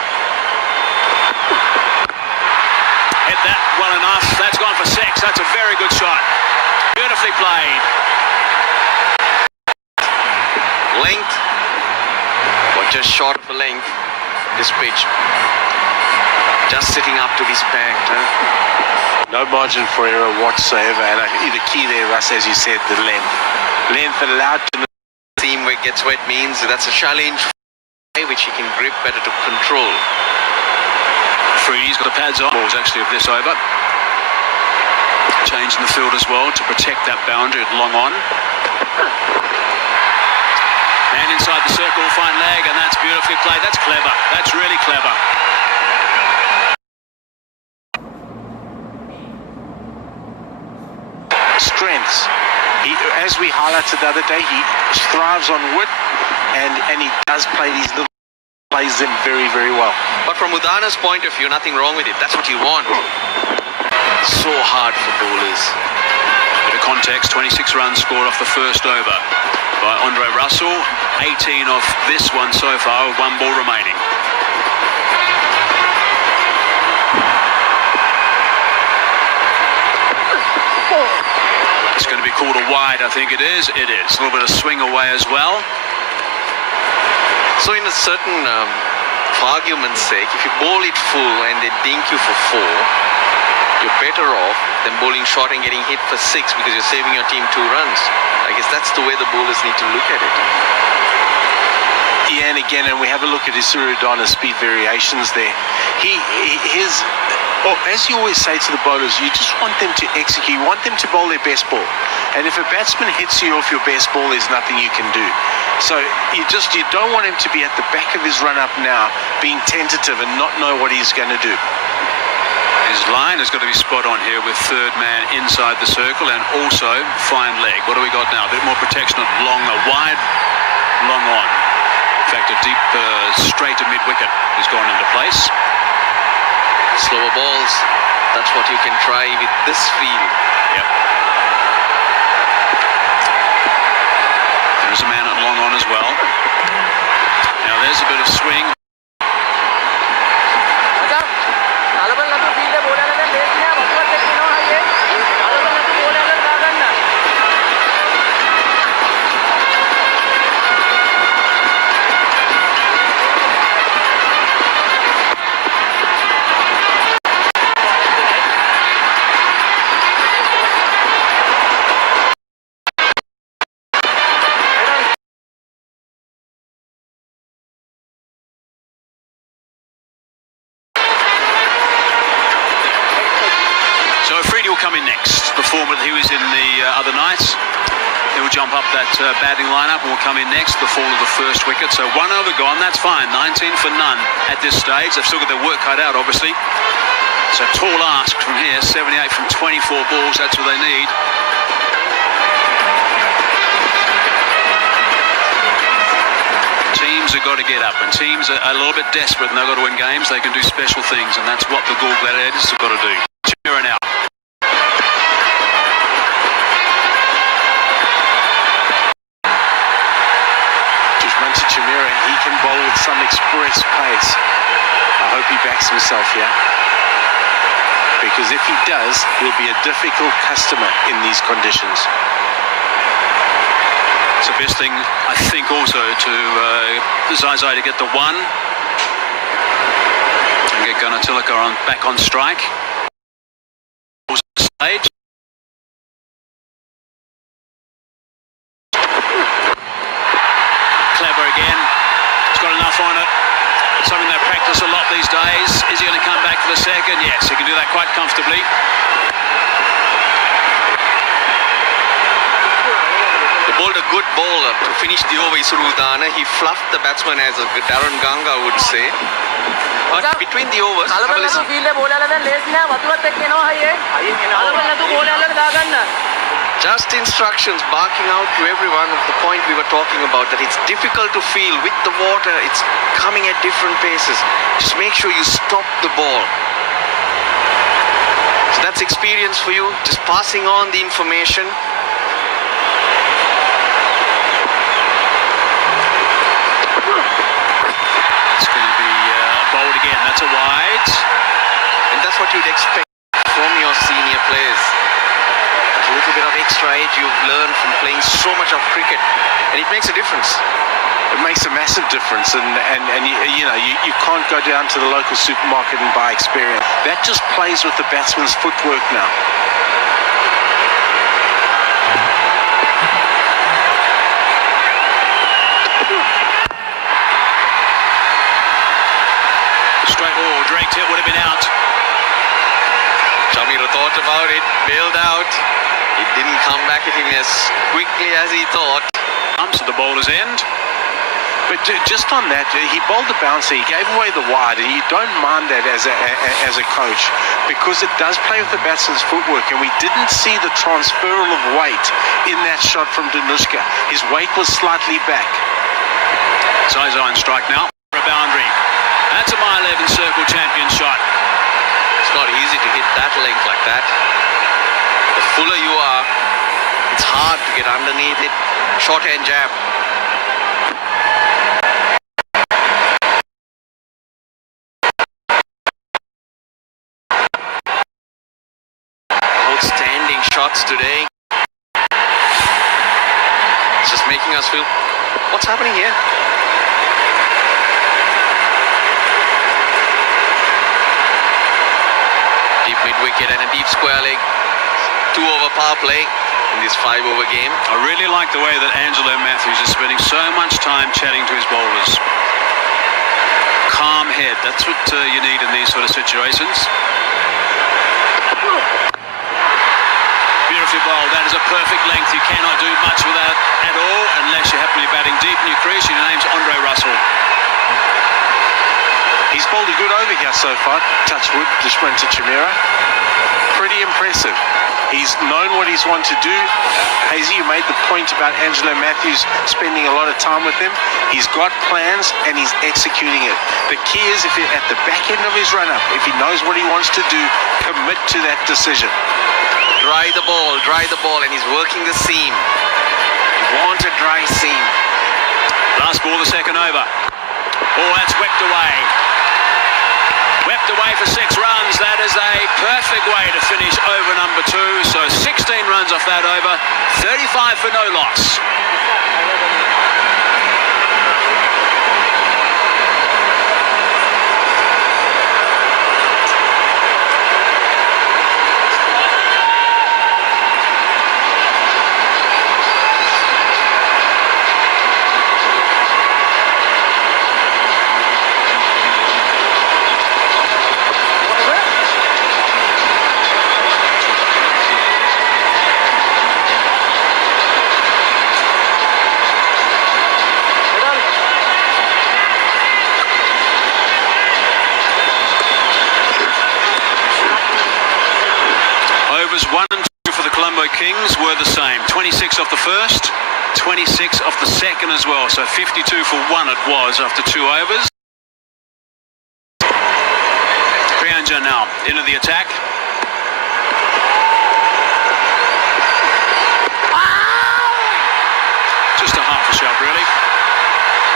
Hit that well enough. That's gone for 6. That's a very good shot. Beautifully played. Length, or just short of a length, this pitch. Just sitting up to be spanked. No margin for error whatsoever. And the key there, Russ, as you said, the length. Length allowed to gets wet means that's a challenge which he can grip better to control. Freedy's got the pads on. Balls actually of this over. Change in the field as well to protect that boundary at long on. And inside the circle, fine leg, and that's beautifully played. That's clever. That's really clever. Strengths. As we highlighted the other day, he thrives on wood, and he does play these little plays them very, very well. But from Udana's point of view, nothing wrong with it. That's what you want. So hard for bowlers. Bit of context, 26 runs scored off the first over by Andre Russell. 18 off this one so far, with one ball remaining. It's going to be called a wide, I think it is. It is. A little bit of swing away as well. So in a certain, for argument's sake, if you bowl it full and they dink you for 4, you're better off than bowling short and getting hit for 6 because you're saving your team 2 runs. I guess that's the way the bowlers need to look at it. Yeah, and again, and we have a look at Isuru Udana's speed variations there. As you always say to the bowlers, you just want them to execute, you want them to bowl their best ball. And if a batsman hits you off your best ball, there's nothing you can do. So you don't want him to be at the back of his run-up now, being tentative and not know what he's going to do. His line has got to be spot on here with third man inside the circle and also fine leg. What do we got now? A bit more protection at long, wide, long on. In fact, a deep straight to mid-wicket has gone into place. Slower balls, that's what you can try with this field. Yep. There's a man at long on as well. Now there's a bit of swing. Coming next. The form that he was in the other night. He'll jump up that batting lineup and will come in next. The fall of the first wicket. So 1 over gone. That's fine. 19 for none at this stage. They've still got their work cut out, obviously. So tall ask from here. 78 from 24 balls. That's what they need. Teams have got to get up, and teams are a little bit desperate and they've got to win games. They can do special things, and that's what the Galle Gladiators have got to do. Chameera now. Chameera, he can bowl with some express pace. I hope he backs himself here, because if he does, he'll be a difficult customer in these conditions. It's the best thing, I think, also to Zai to get the 1 and get Gunnar back on strike. Stage. Again, he's got enough on it. Something they practice a lot these days. Is he going to come back for the second? Yes, he can do that quite comfortably. They bowled a good bowler to finish the over, Isuru Udana. He fluffed the batsman, as Darren Ganga would say. But between the overs, just instructions barking out to everyone of the point we were talking about, that it's difficult to feel with the water, it's coming at different paces. Just make sure you stop the ball. So that's experience for you, just passing on the information. It's going to be bowled again. That's a wide. And that's what you'd expect from your senior players. A little bit of extra edge you've learned from playing so much of cricket, and it makes a difference. It makes a massive difference, and you can't go down to the local supermarket and buy experience. That just plays with the batsman's footwork now. about it. Bailed out. It didn't come back at him as quickly as he thought. Comes to the bowler's end. But just on that, he bowled the bouncer, he gave away the wide, and you don't mind that as a coach, because it does play with the batsman's footwork, and we didn't see the transferal of weight in that shot from Danushka. His weight was slightly back. Zai strike now for a boundary. That's a My 11 circle champion shot. It's not easy to hit that length like that. The fuller you are, it's hard to get underneath it. Short hand jab. Outstanding shots today. It's just making us feel, what's happening here? Deep mid-wicket and a deep square leg. 2 over power play in this 5 over game. I really like the way that Angelo Mathews is spending so much time chatting to his bowlers. Calm head, that's what you need in these sort of situations. Beautifully bowled, that is a perfect length. You cannot do much with that at all unless you happen to be batting deep in your crease. Your name's Andre Russell. He's bowled a good over here so far. Touch wood, Dushmantha Chameera. Pretty impressive. He's known what he's wanted to do. Hazy, you made the point about Angelo Mathews spending a lot of time with him. He's got plans and he's executing it. The key is if at the back end of his run-up, if he knows what he wants to do, commit to that decision. Dry the ball, and he's working the seam. You want a dry seam. Last ball, the second over. Oh, that's whipped away. Whipped away for 6 runs. That is a perfect way to finish over number 2. So 16 runs off that over. 35 for no loss. Overs 1 and 2 for the Colombo Kings were the same. 26 off the first, 26 off the second as well. So 52 for 1 it was after 2 overs. Priyanjan now into the attack. Just a half a shot, really.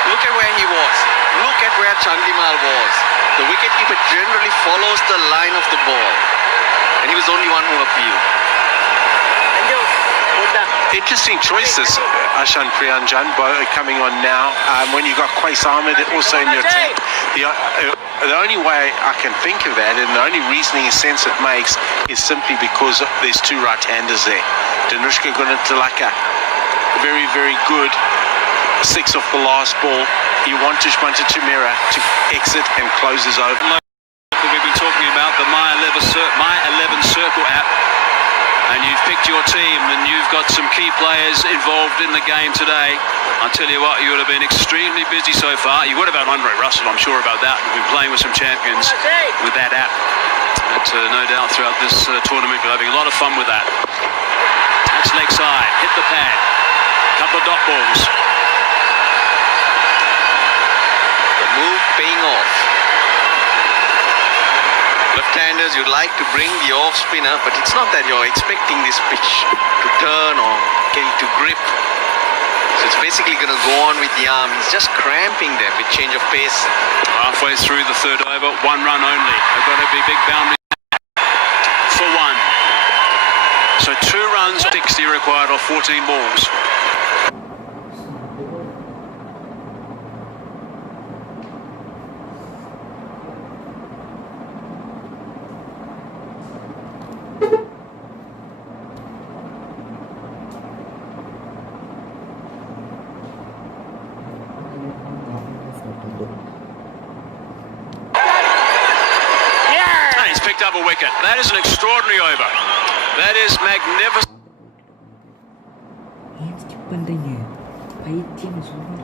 Look at where he was. Look at where Chandimal was. The wicketkeeper generally follows the line of the ball. And he was the only one who appealed. Interesting choices, Ashan, Priyanjan, coming on now. When you got Qais Ahmad also in your team. The only way I can think of that, and the only reasoning sense it makes, is simply because there's 2 right-handers there. Danushka Gunatilaka, very, very good. 6 off the last ball. You want Dushmantha Chameera to exit and close his over. We've been talking about the My 11 Circle app, and you've picked your team and you've got some key players involved in the game today. I'll tell you what, you would have been extremely busy so far. You would have had Andre Russell, I'm sure about that. You've been playing with some champions with that app, but no doubt throughout this tournament we're having a lot of fun with that. That's leg side, hit the pad, couple of dot balls. The move paying off. Left-handers, you'd like to bring the off-spinner, but it's not that you're expecting this pitch to turn or get it to grip. So it's basically going to go on with the arm. He's just cramping them with change of pace. Halfway through the third over, 1 run only. They've got to be big boundaries for 1. So 2 runs, 60 required off 14 balls. He's picked up a wicket. That is an extraordinary over. That is magnificent. ஏன் skip பண்றீங்க பைத்தியம் சொல்லுங்க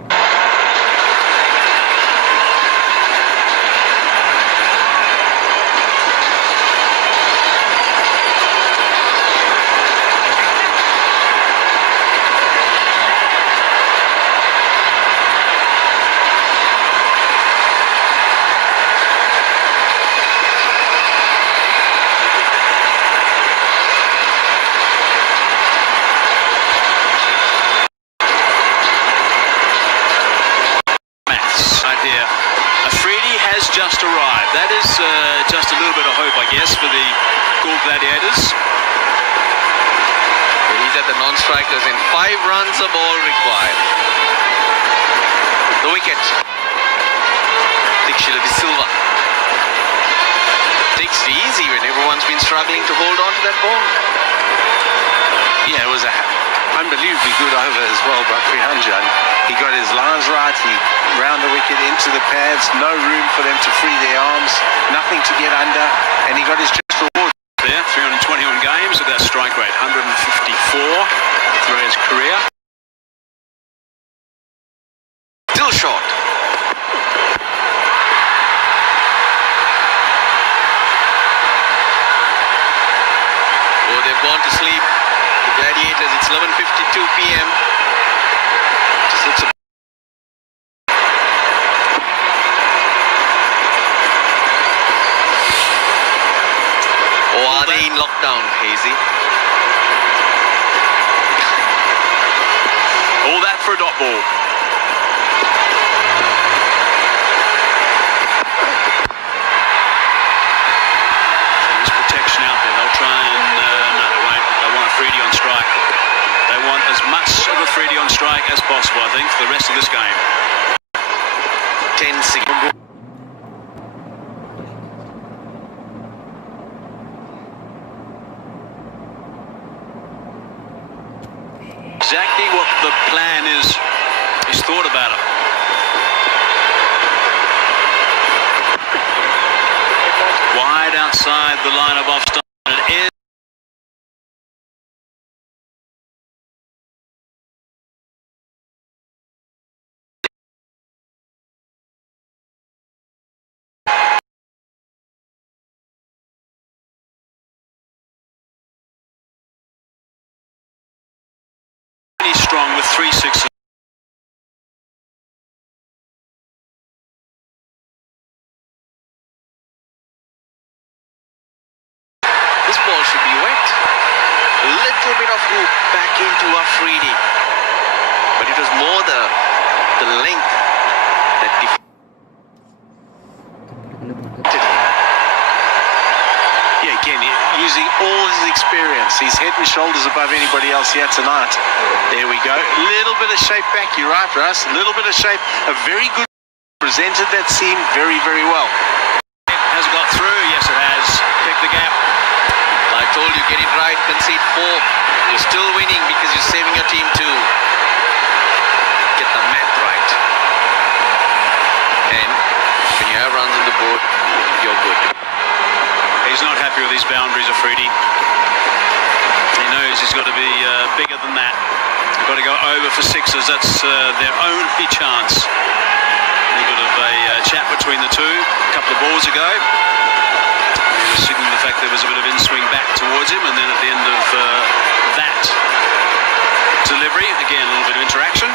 Just arrived. That is just a little bit of hope, I guess, for the Galle Gladiators. He's at the non-strikers and 5 runs a ball required. The wicket. Thikshila Silva takes it easy when everyone's been struggling to hold on to that ball. Yeah, it was a unbelievably good over as well by Priyanjan. He got his lines right, he round the wicket into the pads, no room for them to free their arms, nothing to get under, and he got his just reward. There, 321 games at that strike rate, 154 throughout his career. Still short. Oh, they've gone to sleep. The Gladiators, it's 11:52 p.m. Just looks a are they in lockdown, Hazy? All that for a dot ball. There's protection out there. They'll try and... no, they won't. They want a freedie on strike. They want as much of a freedie on strike as possible, I think, for the rest of this game. 10 seconds. Exactly what the plan is. He's thought about it. Wide outside the line of off-stump. It is. Strong with 3 sixes. This ball should be wet. A little bit of hoop back into a freedie. But it was more the length that defeated. Yeah, again, using all his experience. He's head and shoulders above anybody else here tonight. There we go. A little bit of shape back. You're right, Russ. A little bit of shape. A very good presented that seam very, very well. Has it got through? Yes, it has. Pick the gap. I told you, get it right, concede 4. You're still winning because you're saving your team too. Get the math right. And when you have runs on the board, you're good. He's not happy with these boundaries of Freddie. He knows he's got to be bigger than that. He's got to go over for 6s. That's their only chance. A little bit of a chat between the two a couple of balls ago. He was signaling the fact there was a bit of in-swing back towards him, and then at the end of that delivery, again, a little bit of interaction.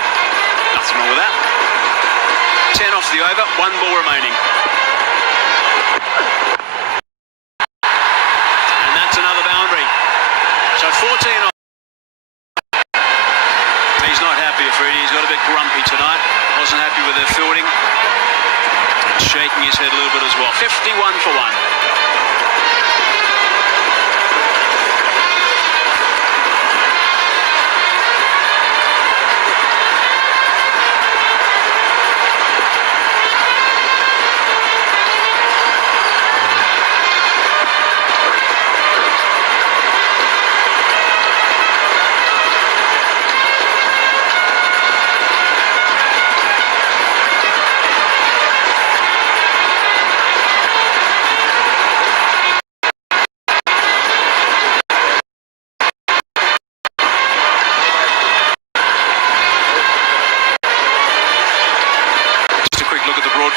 Nothing wrong with that. 10 off the over, 1 ball remaining. And that's another boundary. So 14 off. He's not happy, Freddie. He's got a bit grumpy tonight. Wasn't happy with their fielding. Shaking his head a little bit as well. 51 for 1.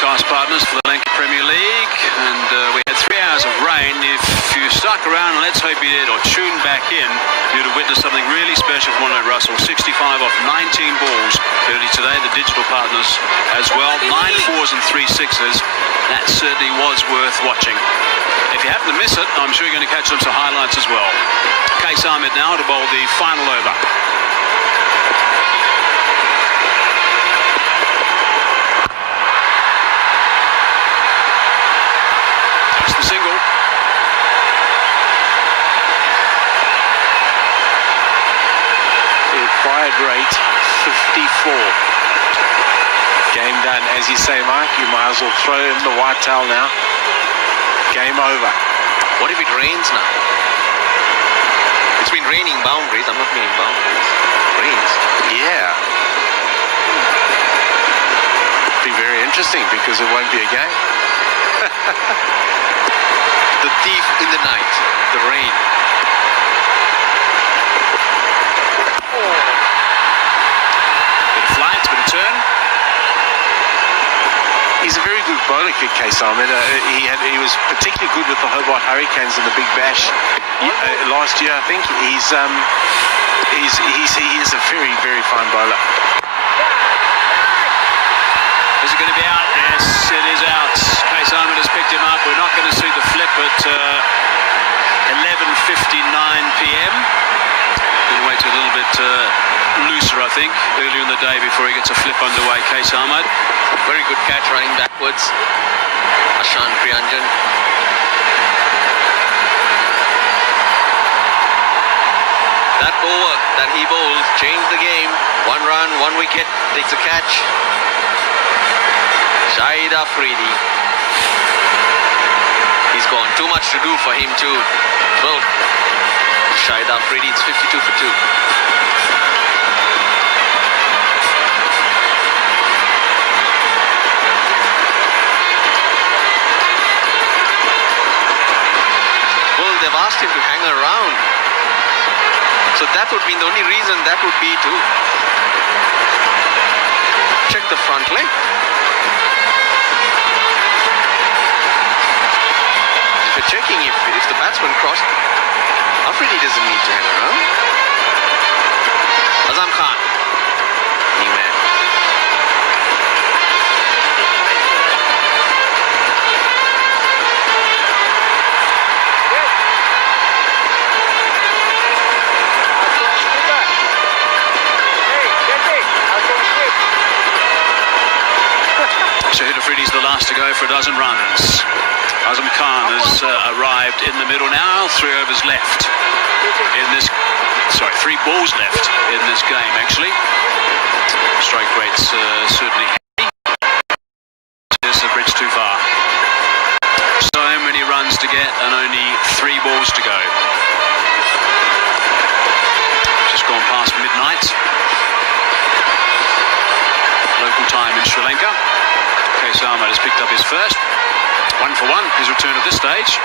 broadcast partners for the Lanka Premier League, and we had 3 hours of rain. If you stuck around, and let's hope you did, or tuned back in, you'd have witnessed something really special from Andre Russell. 65 off 19 balls early today, the digital partners as well. 9 4s and 3 6s. That certainly was worth watching. If you happen to miss it, I'm sure you're going to catch some highlights as well. Qais Ahmad now to bowl the final over. That's the single. The acquired rate 54. Game done. As you say, Mark, you might as well throw in the white towel now. Game over. What if it rains now? It's been raining boundaries. I'm not meaning boundaries. Rains. Yeah. Be very interesting because it won't be a game. The thief in the night. The rain. Bit of flight, bit of turn. He's a very good bowler, Qais Ahmad. He was particularly good with the Hobart Hurricanes in the Big Bash last year, I think. He is a very, very fine bowler. Is it going to be out? Yes, it is out. Qais Ahmad has picked him up. We're not going to see the flip at 11:59 p.m. Going to wait a little bit looser, I think, earlier in the day before he gets a flip underway. Qais Ahmad. Very good catch running backwards. Ashan, Priyanjan. That over that he bowled changed the game. 1 run, 1 wicket, takes a catch. Shahid Afridi. He's gone. Too much to do for him too. Well, Shahid Afridi, it's 52 for 2. They've asked him to hang around, so that would be the only reason that would be to check the front leg. If you're checking if the batsman crossed, Afridi doesn't need to hang around. Azam Khan, new man. Shahid Afridi's the last to go for a dozen runs. Azam Khan has arrived in the middle now. 3 overs left in this. Sorry, 3 balls left in this game, actually. Strike rate's certainly heavy. There's the bridge too far. So many runs to get and only 3 balls to go. Just gone past midnight. Local time in Sri Lanka. Qais Ahmad has picked up his first. 1 for 1, his return at this stage.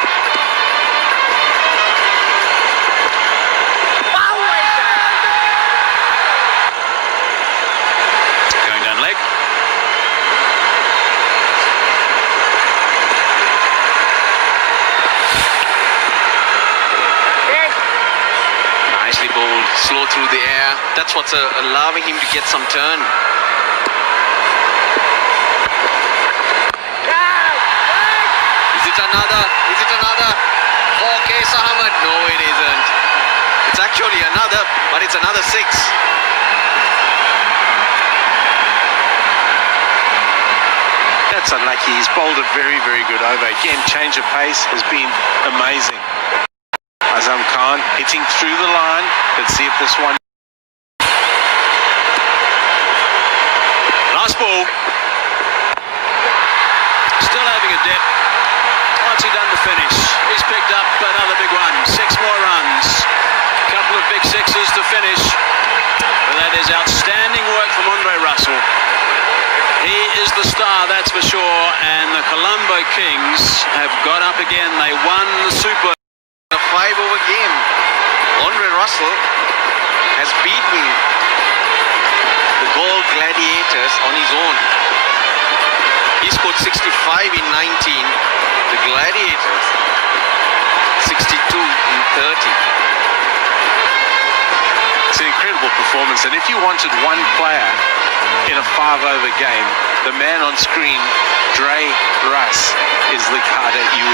Going down leg. Nicely bowled, slow through the air. That's what's allowing him to get some turn. Is it another for Qais Ahmad? No, it isn't. It's actually another, but it's another 6. That's unlucky. He's bowled a very, very good over. Again, change of pace has been amazing. Azam Khan hitting through the line. Let's see if this one. Last ball. Still having a dip. What's he done to finish? He's picked up another big one. 6 more runs. Couple of big 6s to finish. But that is outstanding work from Andre Russell. He is the star, that's for sure. And the Colombo Kings have got up again. They won the Super. A 5-over game. Andre Russell has beaten the Galle Gladiators on his own. He scored 65 in 19. The Gladiators 62 in 30. It's an incredible performance, and if you wanted one player in a 5-over game, the man on screen, Dre Russ, is the card that you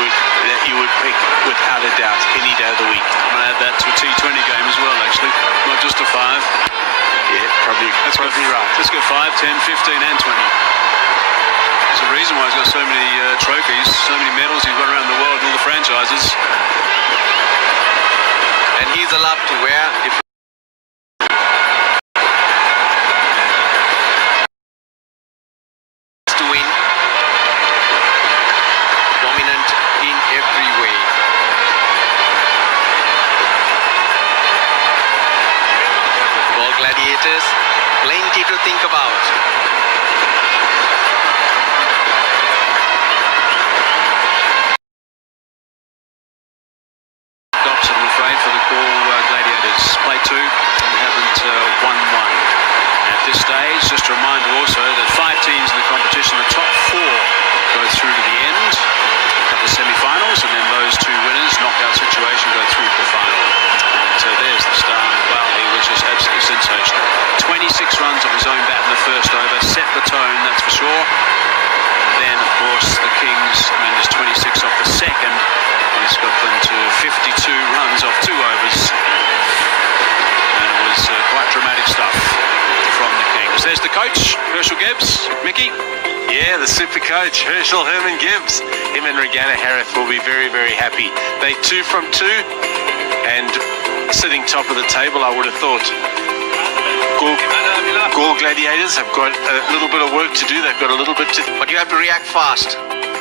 would pick without a doubt any day of the week. I'm going to add that to a T20 game as well, actually, not just a 5. Yeah, probably right. Let's go 5, 10, 15 and 20. There's a reason why he's got so many trophies, so many medals he's got around the world in all the franchises. And he's allowed to wear different to win. Dominant in every way. Ball Gladiators, plenty to think about. I'm afraid, for the Galle Gladiators. Play 2 and haven't won one. At this stage, just a reminder also that 5 teams in the competition, the top 4 go through to the end, a couple of semi-finals, and then those 2 winners, knockout situation, go through to the final. So there's the start. Wow, he was just absolutely sensational. 26 runs of his own bat in the first over, set the tone, that's for sure. And then, of course, the Kings, there's 26 off the second. He's got them to 52 runs off 2 overs. And it was quite dramatic stuff from the Kings. There's the coach, Herschel Gibbs. Mickey? Yeah, the super coach, Herschel Herman Gibbs. Him and Regana Harith will be very, very happy. They 2 from 2 and sitting top of the table, I would have thought. Galle Gladiators have got a little bit of work to do. They've got a little bit to... But you have to react fast.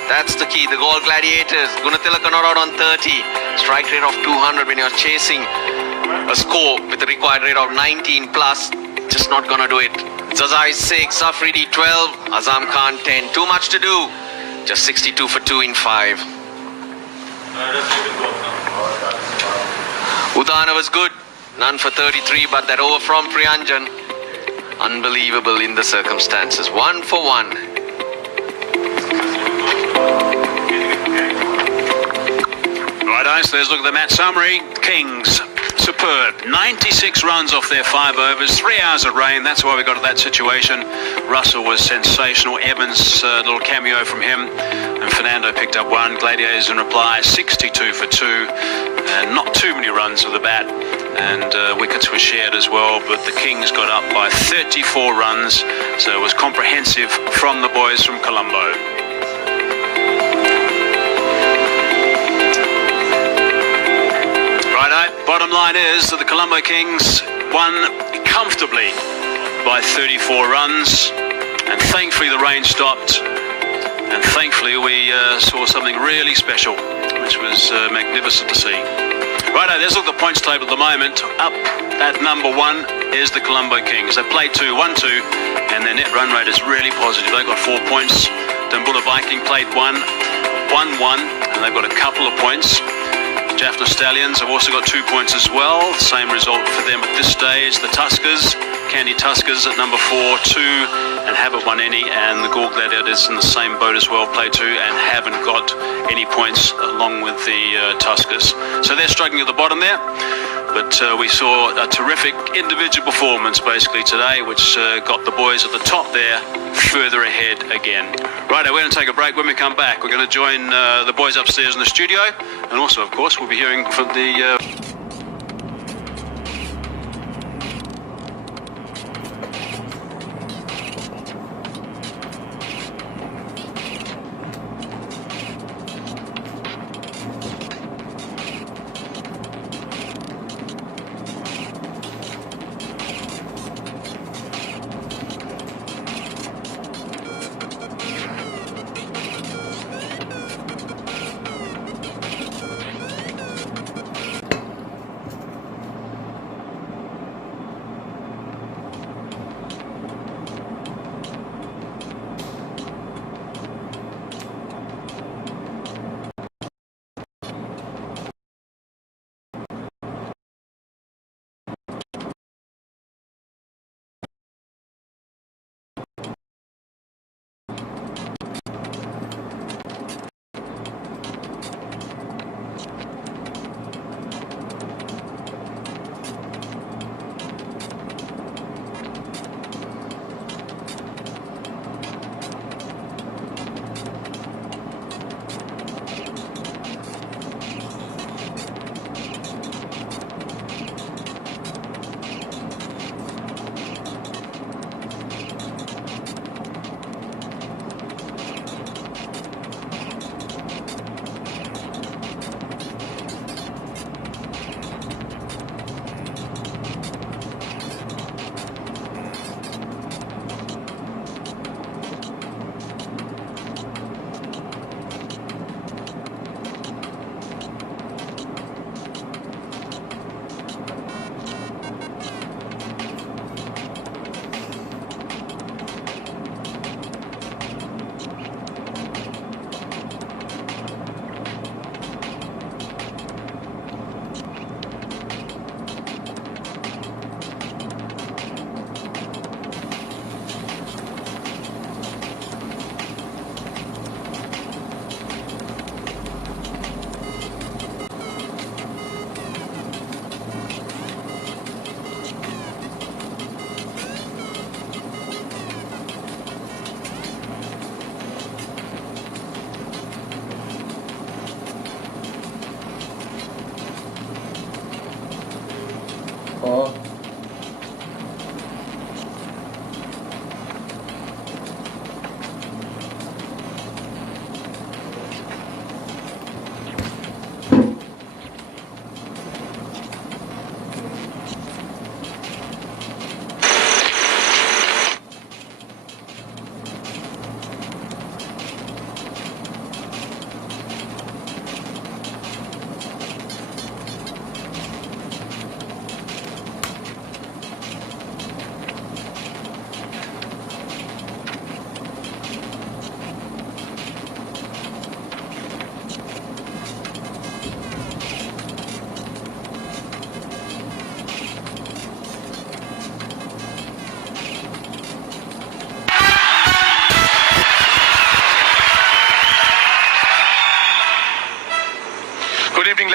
That's the key. The Galle Gladiators, Gunatilaka not out on 30. Strike rate of 200 when you're chasing a score with a required rate of 19 plus. Just not gonna do it. Zazai 6, Afridi 12, Azam Khan 10. Too much to do. Just 62 for 2 in 5. Udana was good. None for 33, but that over from Priyanjan. Unbelievable in the circumstances. 1 for 1. Right, so let's look at the match summary. Kings, superb. 96 runs off their 5 overs, 3 hours of rain. That's why we got to that situation. Russell was sensational. Evans, a little cameo from him. And Fernando picked up 1. Gladiators in reply, 62 for 2. And not too many runs of the bat. And wickets were shared as well. But the Kings got up by 34 runs. So it was comprehensive from the boys from Colombo. Bottom line is that the Colombo Kings won comfortably by 34 runs, and thankfully the rain stopped, and thankfully we saw something really special, which was magnificent to see. Righto, let's look at the points table at the moment. Up at number 1 is the Colombo Kings. They played 2, 1-2, and their net run rate is really positive. They got 4 points. Dambulla Viking played 1, 1-1, and they've got a couple of points. Jaffna Stallions have also got 2 points as well. Same result for them at this stage. The Tuskers, Candy Tuskers at number 4, 2, and haven't won any. And the Galle Gladiators in the same boat as well, play 2 and haven't got any points along with the Tuskers. So they're struggling at the bottom there. But we saw a terrific individual performance basically today, which got the boys at the top there further ahead again. Right, we're going to take a break. When we come back, we're going to join the boys upstairs in the studio. And also, of course, we'll be hearing from the...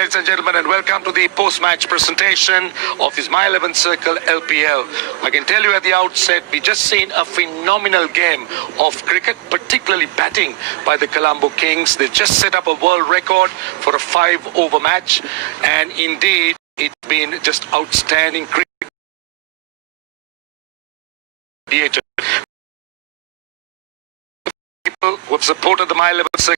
ladies and gentlemen, and welcome to the post-match presentation of this My 11 Circle LPL. I can tell you at the outset, we just seen a phenomenal game of cricket, particularly batting by the Colombo Kings. They just set up a world record for a 5-over match, and indeed, it's been just outstanding cricket. People who have supported the My 11 Circle,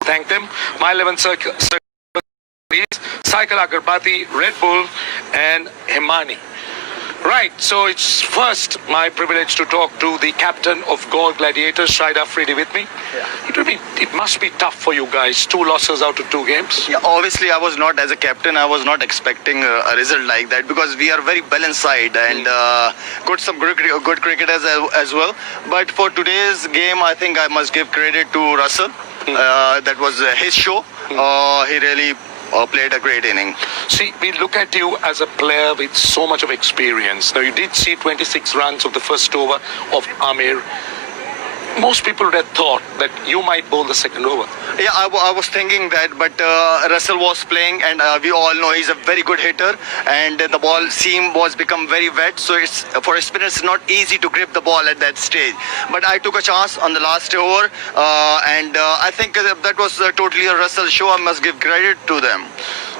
thank them. My 11 Circle, Cycle Agarbati, Red Bull, and Himani. Right, so it's first my privilege to talk to the captain of Galle Gladiators, Shahid Afridi, with me. Yeah. It must be tough for you guys, 2 losses out of 2 games. Yeah, obviously, I was not, as a captain, I was not expecting a result like that because we are very balanced side and some good cricket as well. But for today's game, I think I must give credit to Russell. That was his show. He really played a great inning. See, we look at you as a player with so much of experience. Now, you did see 26 runs of the first over of Amir. Most people would have thought that you might bowl the second over. Yeah, I was thinking that, but Russell was playing, and we all know he's a very good hitter, and the ball seam was become very wet, so it's for a spinner it's not easy to grip the ball at that stage. But I took a chance on the last over, and I think that was totally a Russell show. I must give credit to them.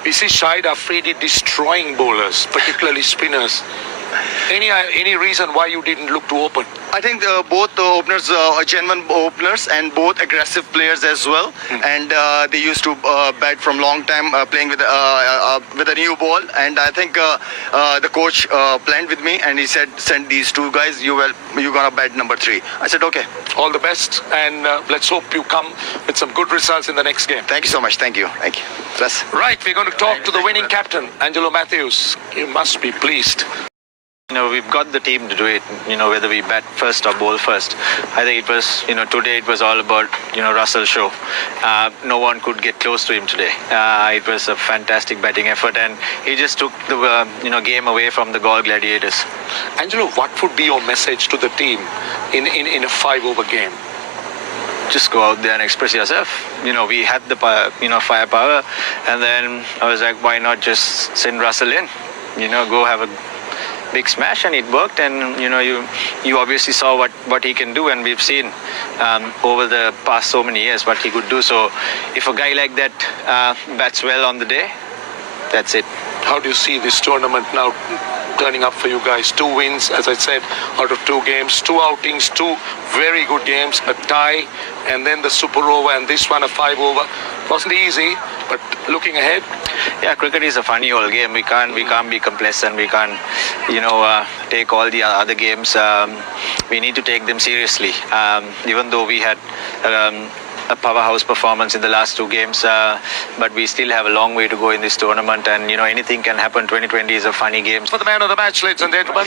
We see Shahid Afridi destroying bowlers, particularly spinners. Any reason why you didn't look to open? I think both openers are genuine openers and both aggressive players as well. And they used to bat from long time playing with a new ball. And I think the coach planned with me and he said, send these 2 guys, you're gonna bat number 3. I said, okay. All the best, and let's hope you come with some good results in the next game. Thank you so much. Thank you. Thank you. Yes. Right, we're going to talk to the winning captain, Angelo Mathews. You must be pleased. We've got the team to do it, whether we bat first or bowl first. I think it was, today it was all about, Russell's show. No one could get close to him today. It was a fantastic batting effort, and he just took the, game away from the Galle Gladiators. Angelo, what would be your message to the team in a 5-over game? Just go out there and express yourself. We had the, firepower, and then I was like, why not just send Russell in? Go have a big smash, and it worked, and you obviously saw what he can do, and we've seen over the past so many years what he could do. So if a guy like that bats well on the day, that's it. How do you see this tournament now turning up for you guys? 2 wins, as I said, out of 2 games, 2 outings, 2 very good games, a tie, and then the super over, and this one a 5-over. Wasn't easy, but looking ahead. Yeah, cricket is a funny old game. We can't be complacent. We can't, take all the other games. We need to take them seriously. Even though we had a powerhouse performance in the last 2 games, but we still have a long way to go in this tournament, and anything can happen. 2020 is a funny game. For the man of the match, ladies and gentlemen.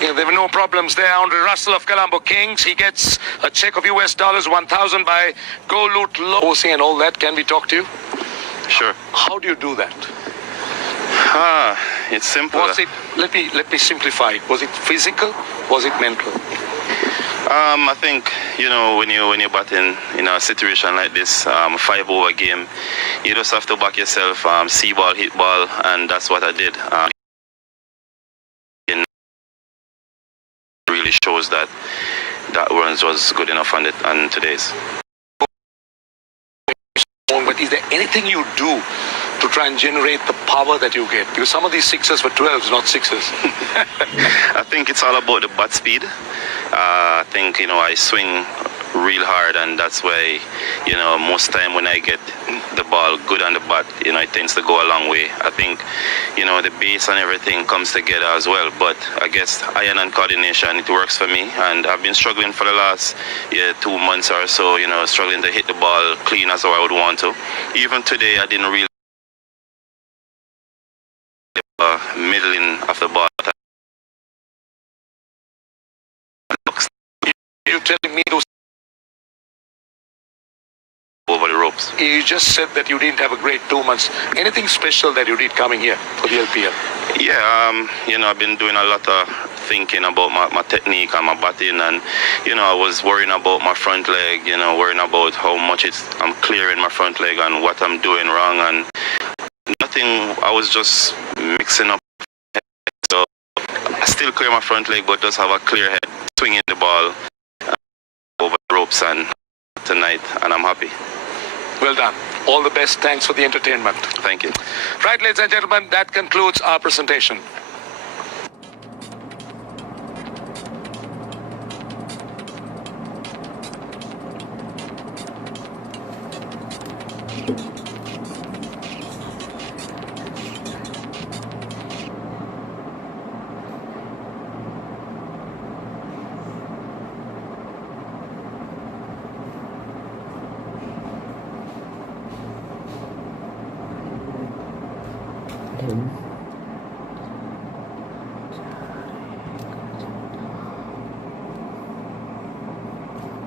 There were no problems there. Andre Russell of Colombo Kings, he gets a check of US dollars 1,000 by Go Loot Losi and all that. Can we talk to you? Sure. How do you do that? It's simple. Was it? Let me simplify it. Was it physical? Was it mental? I think when you're batting in a situation like this, 5-over game, you just have to back yourself, see ball, hit ball, and that's what I did. It really shows that runs was good enough on today's. But is there anything you do to try and generate the power that you get? Because some of these 6s were 12s, not 6s. I think it's all about the bat speed. I think, I swing real hard, and that's why, most time when I get the ball good on the bat, it tends to go a long way. I think, the base and everything comes together as well, but I guess iron and coordination, it works for me, and I've been struggling for the last 2 months or so, struggling to hit the ball clean as I would want to. Even today, I didn't really middling of the ball. You're telling me those over the ropes. You just said that you didn't have a great 2 months. Anything special that you did coming here for the LPL? Yeah, I've been doing a lot of thinking about my technique and my batting, and I was worrying about my front leg, worrying about how much I'm clearing my front leg and what I'm doing wrong, and nothing. I was just mixing up. So I still clear my front leg, but just have a clear head, swinging the ball over the ropes and tonight, and I'm happy. Well done. All the best. Thanks for the entertainment. Thank you. Right, ladies and gentlemen, that concludes our presentation. Đúng